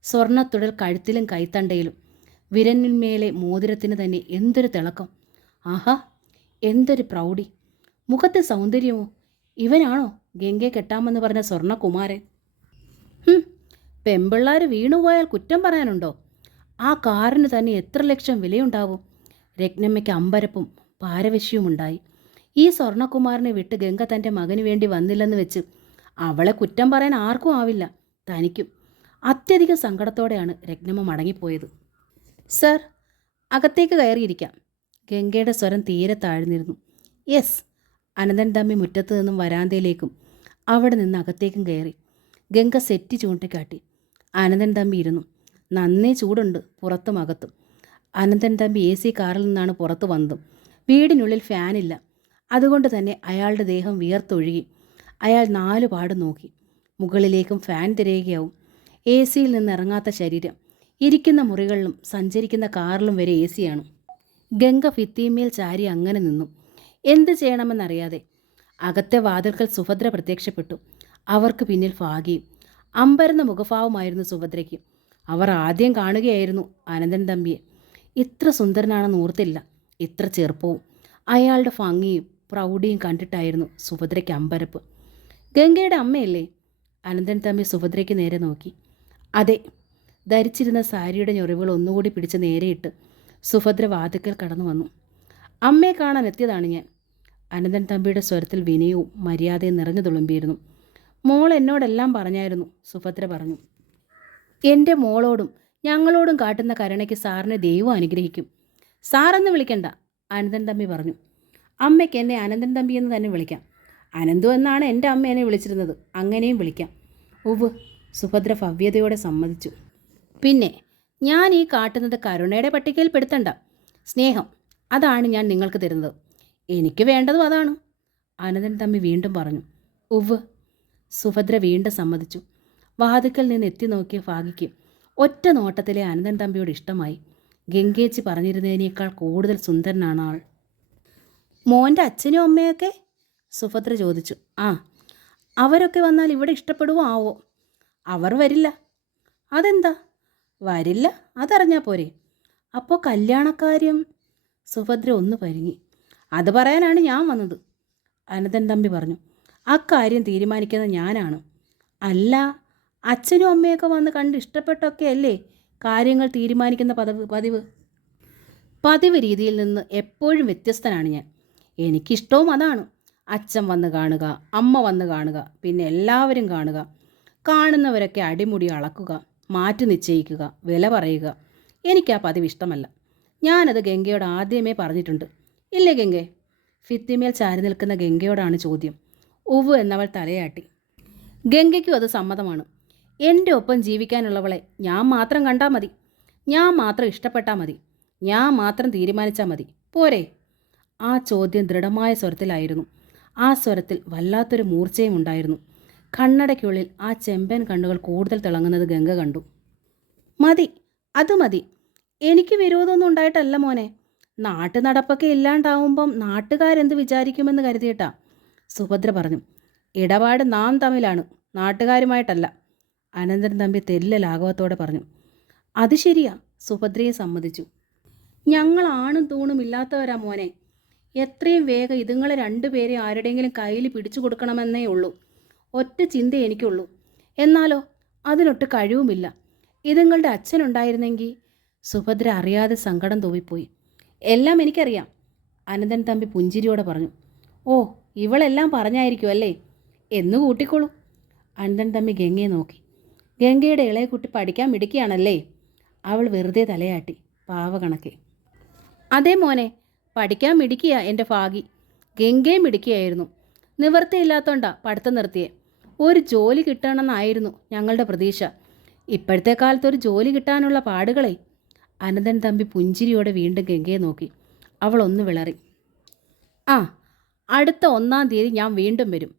സ്വർണ്ണത്തുടൽ കഴുത്തിലും കൈത്തണ്ടയിലും. വിരലിന്മേലെ മോതിരത്തിന് തന്നെ എന്തൊരു തിളക്കം! ആഹാ, എന്തൊരു പ്രൗഢി! മുഖത്തെ സൗന്ദര്യമോ! ഇവനാണോ ഗംഗയെ കെട്ടാമെന്ന് പറഞ്ഞ സ്വർണ്ണകുമാരൻ? പെമ്പിള്ളാർ വീണുപോയാൽ കുറ്റം പറയാനുണ്ടോ? ആ കാറിന് തന്നെ എത്ര ലക്ഷം വിലയുണ്ടാവും? രത്നമ്മയ്ക്ക് അമ്പരപ്പും പാരവശ്യവുമുണ്ടായി. ഈ സ്വർണ്ണകുമാരനെ വിട്ട് ഗംഗ തൻ്റെ മകന് വേണ്ടി വന്നില്ലെന്ന് വെച്ച് അവളെ കുറ്റം പറയാൻ ആർക്കും ആവില്ല, തനിക്കും. അത്യധികം സങ്കടത്തോടെയാണ് രത്നമ്മ മടങ്ങിപ്പോയത്. സർ, അകത്തേക്ക് കയറിയിരിക്കാം. ഗംഗയുടെ സ്വരം തീരെ താഴ്ന്നിരുന്നു. യെസ്. അനന്തൻ തമ്പി മുറ്റത്ത് നിന്നും വരാന്തയിലേക്കും അവിടെ നിന്ന് അകത്തേക്കും കയറി. ഗംഗ സെറ്റി ചൂണ്ടിക്കാട്ടി. അനന്തൻ തമ്പി ഇരുന്നു. നന്നേ ചൂടുണ്ട് പുറത്തും അകത്തും. അനന്തൻ തമ്പി AC കാറിൽ നിന്നാണ് പുറത്തു വന്നതും. വീടിനുള്ളിൽ ഫാനില്ല. അതുകൊണ്ട് തന്നെ അയാളുടെ ദേഹം വിയർത്തൊഴുകി. അയാൾ 4 പാട് നോക്കി. മുകളിലേക്കും ഫാൻ തിരയുകയാവും. AC-യിൽ നിന്നിറങ്ങാത്ത ശരീരം. ഇരിക്കുന്ന മുറികളിലും സഞ്ചരിക്കുന്ന കാറിലും വരെ AC-യാണ്. ഗംഗ ഭിത്തിമേൽ ചാരി അങ്ങനെ നിന്നു, എന്ത് ചെയ്യണമെന്നറിയാതെ. അകത്തെ വാതിൽക്കൽ സുഭദ്ര പ്രത്യക്ഷപ്പെട്ടു. അവർക്ക് പിന്നിൽ ഭാഗ്യയും. അമ്പരന്ന മുഖഭാവമായിരുന്നു സുഭദ്രയ്ക്ക്. അവർ ആദ്യം കാണുകയായിരുന്നു അനന്തൻ തമ്പിയെ. ഇത്ര സുന്ദരനാണെന്ന് ഓർത്തില്ല, ഇത്ര ചെറുപ്പവും. അയാളുടെ ഭംഗിയും പ്രൗഢിയും കണ്ടിട്ടായിരുന്നു സുഭദ്രയ്ക്ക് അമ്പരപ്പ്. ഗംഗയുടെ അമ്മയല്ലേ? അനന്തൻ തമ്പി സുഭദ്രയ്ക്ക് നേരെ നോക്കി. അതെ. ധരിച്ചിരുന്ന സാരിയുടെ ഞൊറിവുകൾ ഒന്നുകൂടി പിടിച്ച് നേരെയിട്ട് സുഭദ്ര വാതിക്കൽ കടന്നു വന്നു. അമ്മയെ കാണാൻ എത്തിയതാണ് ഞാൻ. അനന്തൻ തമ്പിയുടെ സ്വരത്തിൽ വിനയവും മര്യാദയും നിറഞ്ഞു തുളുമ്പിയിരുന്നു. മോൾ എന്നോടെല്ലാം പറഞ്ഞായിരുന്നു, സുഭദ്ര പറഞ്ഞു. എൻ്റെ മോളോടും ഞങ്ങളോടും കാട്ടുന്ന കരുണയ്ക്ക് സാറിനെ ദൈവം അനുഗ്രഹിക്കും. സാറെന്ന് വിളിക്കണ്ട, അനന്തൻ തമ്പി പറഞ്ഞു. അമ്മയ്ക്ക് എന്നെ അനന്തൻ തമ്പി എന്ന് തന്നെ വിളിക്കാം. അനന്തു എന്നാണ് എൻ്റെ അമ്മ എന്നെ വിളിച്ചിരുന്നത്, അങ്ങനെയും വിളിക്കാം. ഉവ്, സുഭദ്ര ഭവ്യതയോടെ സമ്മതിച്ചു. പിന്നെ ഞാൻ ഈ കാട്ടുന്നത് കരുണയുടെ പട്ടികയിൽ പെടുത്തണ്ട. സ്നേഹം, അതാണ് ഞാൻ നിങ്ങൾക്ക് തരുന്നത്. എനിക്ക് വേണ്ടതും അതാണ്, അനന്തൻ തമ്പി വീണ്ടും പറഞ്ഞു. ഉവ്, സുഭദ്ര വീണ്ടും സമ്മതിച്ചു. വാതിക്കൽ നിന്ന് എത്തി നോക്കിയ ഭാഗ്യയ്ക്ക് ഒറ്റ നോട്ടത്തിലെ അനന്തൻ തമ്പിയോട് ഇഷ്ടമായി. ഗംഗേച്ചി പറഞ്ഞിരുന്നതിനേക്കാൾ കൂടുതൽ സുന്ദരനാണ് ആൾ. മോൻ്റെ അച്ഛനും അമ്മയൊക്കെ? സുഭദ്ര ചോദിച്ചു. ആ, അവരൊക്കെ വന്നാൽ ഇവിടെ ഇഷ്ടപ്പെടുവോ ആവോ? അവർ വരില്ല. അതെന്താ വരില്ല? അതറിഞ്ഞാൽ പോരെ. അപ്പോൾ കല്യാണക്കാര്യം? സുഭദ്ര ഒന്ന് പരിങ്ങി. അത് പറയാനാണ് ഞാൻ വന്നത്, അനന്തൻ തമ്പി പറഞ്ഞു. അക്കാര്യം തീരുമാനിക്കുന്നത് ഞാനാണ്. അല്ല, അച്ഛനും അമ്മയൊക്കെ വന്ന് കണ്ട് ഇഷ്ടപ്പെട്ടൊക്കെ അല്ലേ കാര്യങ്ങൾ തീരുമാനിക്കുന്ന പതിവ് രീതിയിൽ നിന്ന് എപ്പോഴും വ്യത്യസ്തനാണ് ഞാൻ. എനിക്കിഷ്ടവും അതാണ്. അച്ഛൻ വന്ന് കാണുക, അമ്മ വന്ന് കാണുക, പിന്നെ എല്ലാവരും കാണുക. കാണുന്നവരൊക്കെ അടിമുടി അളക്കുക, മാറ്റി നിശ്ചയിക്കുക, വില പറയുക. എനിക്കാ പതിവ് ഇഷ്ടമല്ല. ഞാനത് ഗംഗയോട് ആദ്യമേ പറഞ്ഞിട്ടുണ്ട്. ഇല്ലേ ഗംഗെ? ഭിത്തിമേൽ ചാരി നിൽക്കുന്ന ഗംഗയോടാണ് ചോദ്യം. ഉവ്വ് എന്നവൾ തലയാട്ടി. ഗംഗയ്ക്കും അത് സമ്മതമാണ്. എൻ്റെ ഒപ്പം ജീവിക്കാനുള്ളവളെ ഞാൻ മാത്രം കണ്ടാൽ മതി. ഞാൻ മാത്രം ഇഷ്ടപ്പെട്ടാൽ മതി. ഞാൻ മാത്രം തീരുമാനിച്ചാൽ മതി. പോരെ? ആ ചോദ്യം ദൃഢമായ സ്വരത്തിലായിരുന്നു. ആ സ്വരത്തിൽ വല്ലാത്തൊരു മൂർച്ചയും ഉണ്ടായിരുന്നു. കണ്ണടയ്ക്കുള്ളിൽ ആ ചെമ്പൻ കണ്ണുകൾ കൂടുതൽ തിളങ്ങുന്നത് ഗംഗ കണ്ടു. മതി, അത് മതി. എനിക്ക് വിരോധമൊന്നും ഉണ്ടായിട്ടല്ല മോനെ. നാട്ടു നടപ്പൊക്കെ ഇല്ലാണ്ടാവുമ്പം നാട്ടുകാരെന്ത് വിചാരിക്കുമെന്ന് കരുതിയിട്ടാ, സുഭദ്ര പറഞ്ഞു. ഇടപാട് നാം തമ്മിലാണ്, നാട്ടുകാരുമായിട്ടല്ല, അനന്തൻ തമ്പി തെല്ല ലാഘവത്തോടെ പറഞ്ഞു. അത് ശരിയാ, സുഭദ്രയെ സമ്മതിച്ചു. ഞങ്ങൾ ആണും തൂണും ഇല്ലാത്തവരാ മോനെ. എത്രയും വേഗം ഇതുങ്ങളെ രണ്ടുപേരെ ആരുടെയെങ്കിലും കയ്യിൽ പിടിച്ചു കൊടുക്കണമെന്നേ ഉള്ളൂ. ഒറ്റ ചിന്ത എനിക്കുള്ളൂ. എന്നാലോ അതിനൊട്ട് കഴിവുമില്ല. ഇതുങ്ങളുടെ അച്ഛനുണ്ടായിരുന്നെങ്കിൽ. സുഭദ്ര അറിയാതെ സങ്കടം തോന്നിപ്പോയി. എല്ലാം എനിക്കറിയാം, അനന്തൻ തമ്പി പുഞ്ചിരിയോടെ പറഞ്ഞു. ഓ, ഇവളെല്ലാം പറഞ്ഞായിരിക്കും അല്ലേ? എന്ന് കൂട്ടിക്കോളൂ, അനന്തൻ തമ്പി ഗംഗയെ നോക്കി. ഗംഗയുടെ ഇളയ കുട്ടി പഠിക്കാൻ മിടുക്കിയാണല്ലേ? അവൾ വെറുതെ തലയാട്ടി, പാവ കണക്കെ. അതേ മോനെ, പഠിക്കാൻ മിടുക്കിയാ എൻ്റെ ഭാഗി. ഗംഗയും മിടുക്കിയായിരുന്നു. നിവൃത്തിയില്ലാത്തോണ്ടാ പഠിത്തം നിർത്തിയേ. ഒരു ജോലി കിട്ടണമെന്നായിരുന്നു ഞങ്ങളുടെ പ്രതീക്ഷ. ഇപ്പോഴത്തെ കാലത്ത് ഒരു ജോലി കിട്ടാനുള്ള പാടുകളെ. അനന്തൻ തമ്പി പുഞ്ചിരിയോടെ വീണ്ടും ഗംഗയെ നോക്കി. അവൾ ഒന്ന് വിളറി. ആ, അടുത്ത 1-ാം തീയതി ഞാൻ വീണ്ടും വരും.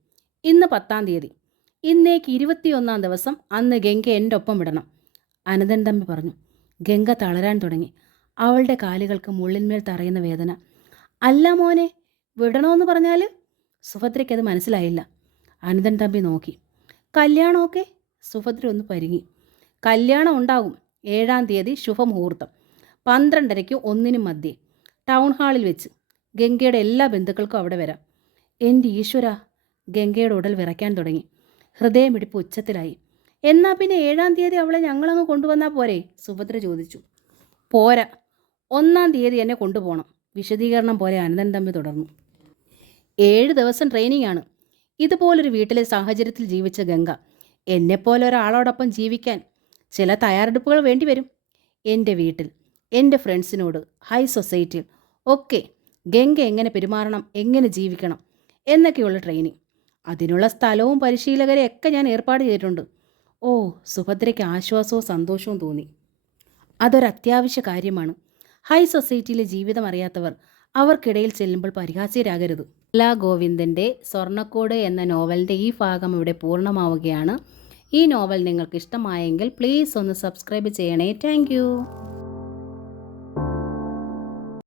ഇന്ന് 10-ാം തീയതി. ഇന്നേക്ക് 21-ാം ദിവസം. അന്ന് ഗംഗ എൻ്റെ ഒപ്പം വിടണം, അനന്തൻ തമ്പി പറഞ്ഞു. ഗംഗ തളരാൻ തുടങ്ങി. അവളുടെ കാലുകൾക്ക് മുള്ളിന്മേൽ തറയുന്ന വേദന. അല്ല മോനെ, വിടണമെന്ന് പറഞ്ഞാൽ? സുഭദ്രയ്ക്കത് മനസ്സിലായില്ല. അനന്തൻ തമ്പി നോക്കി. കല്യാണമൊക്കെ? സുഭദ്ര ഒന്ന് പരിങ്ങി. കല്യാണം ഉണ്ടാകും. 7-ാം തീയതി ശുഭമുഹൂർത്തം. 12:30-ക്ക് 1-നും മധ്യേ ടൗൺ ഹാളിൽ വെച്ച്. ഗംഗയുടെ എല്ലാ ബന്ധുക്കൾക്കും അവിടെ വരാം. എൻ്റെ ഈശ്വര, ഗംഗയുടെ ഉടൽ വിറയ്ക്കാൻ തുടങ്ങി. ഹൃദയമിടിപ്പ് ഉച്ചത്തിലായി. എന്നാൽ പിന്നെ 7-ാം തീയതി അവളെ ഞങ്ങളങ്ങ് കൊണ്ടുവന്നാൽ പോരെ? സുഭദ്ര ചോദിച്ചു. പോരാ, 1-ാം തീയതി എന്നെ കൊണ്ടുപോകണം, വിശദീകരണം പോലെ അനന്തൻ തമ്പി തുടർന്നു. 7 ദിവസം ട്രെയിനിങ് ആണ്. ഇതുപോലൊരു വീട്ടിലെ സാഹചര്യത്തിൽ ജീവിച്ച ഗംഗ എന്നെപ്പോലെ ഒരാളോടൊപ്പം ജീവിക്കാൻ ചില തയ്യാറെടുപ്പുകൾ വേണ്ടിവരും. എൻ്റെ വീട്ടിൽ, എൻ്റെ ഫ്രണ്ട്സിനോട്, ഹൈ സൊസൈറ്റിയിൽ ഒക്കെ ഗംഗ എങ്ങനെ പെരുമാറണം, എങ്ങനെ ജീവിക്കണം എന്നൊക്കെയുള്ള ട്രെയിനിങ്. അതിനുള്ള സ്ഥലവും പരിശീലകരെയൊക്കെ ഞാൻ ഏർപ്പാട് ചെയ്തിട്ടുണ്ട്. ഓ, സുഭദ്രയ്ക്ക് ആശ്വാസവും സന്തോഷവും തോന്നി. അതൊരത്യാവശ്യ കാര്യമാണ്. ഹൈ സൊസൈറ്റിയിലെ ജീവിതം അറിയാത്തവർ അവർക്കിടയിൽ ചെല്ലുമ്പോൾ പരിഹാസ്യരാകരുത്. കമലാ ഗോവിന്ദൻ്റെ സ്വർണ്ണക്കോട് എന്ന നോവലിൻ്റെ ഈ ഭാഗം ഇവിടെ പൂർണ്ണമാവുകയാണ്. ഈ നോവൽ നിങ്ങൾക്ക് ഇഷ്ടമായെങ്കിൽ പ്ലീസ് ഒന്ന് സബ്സ്ക്രൈബ് ചെയ്യണേ. താങ്ക്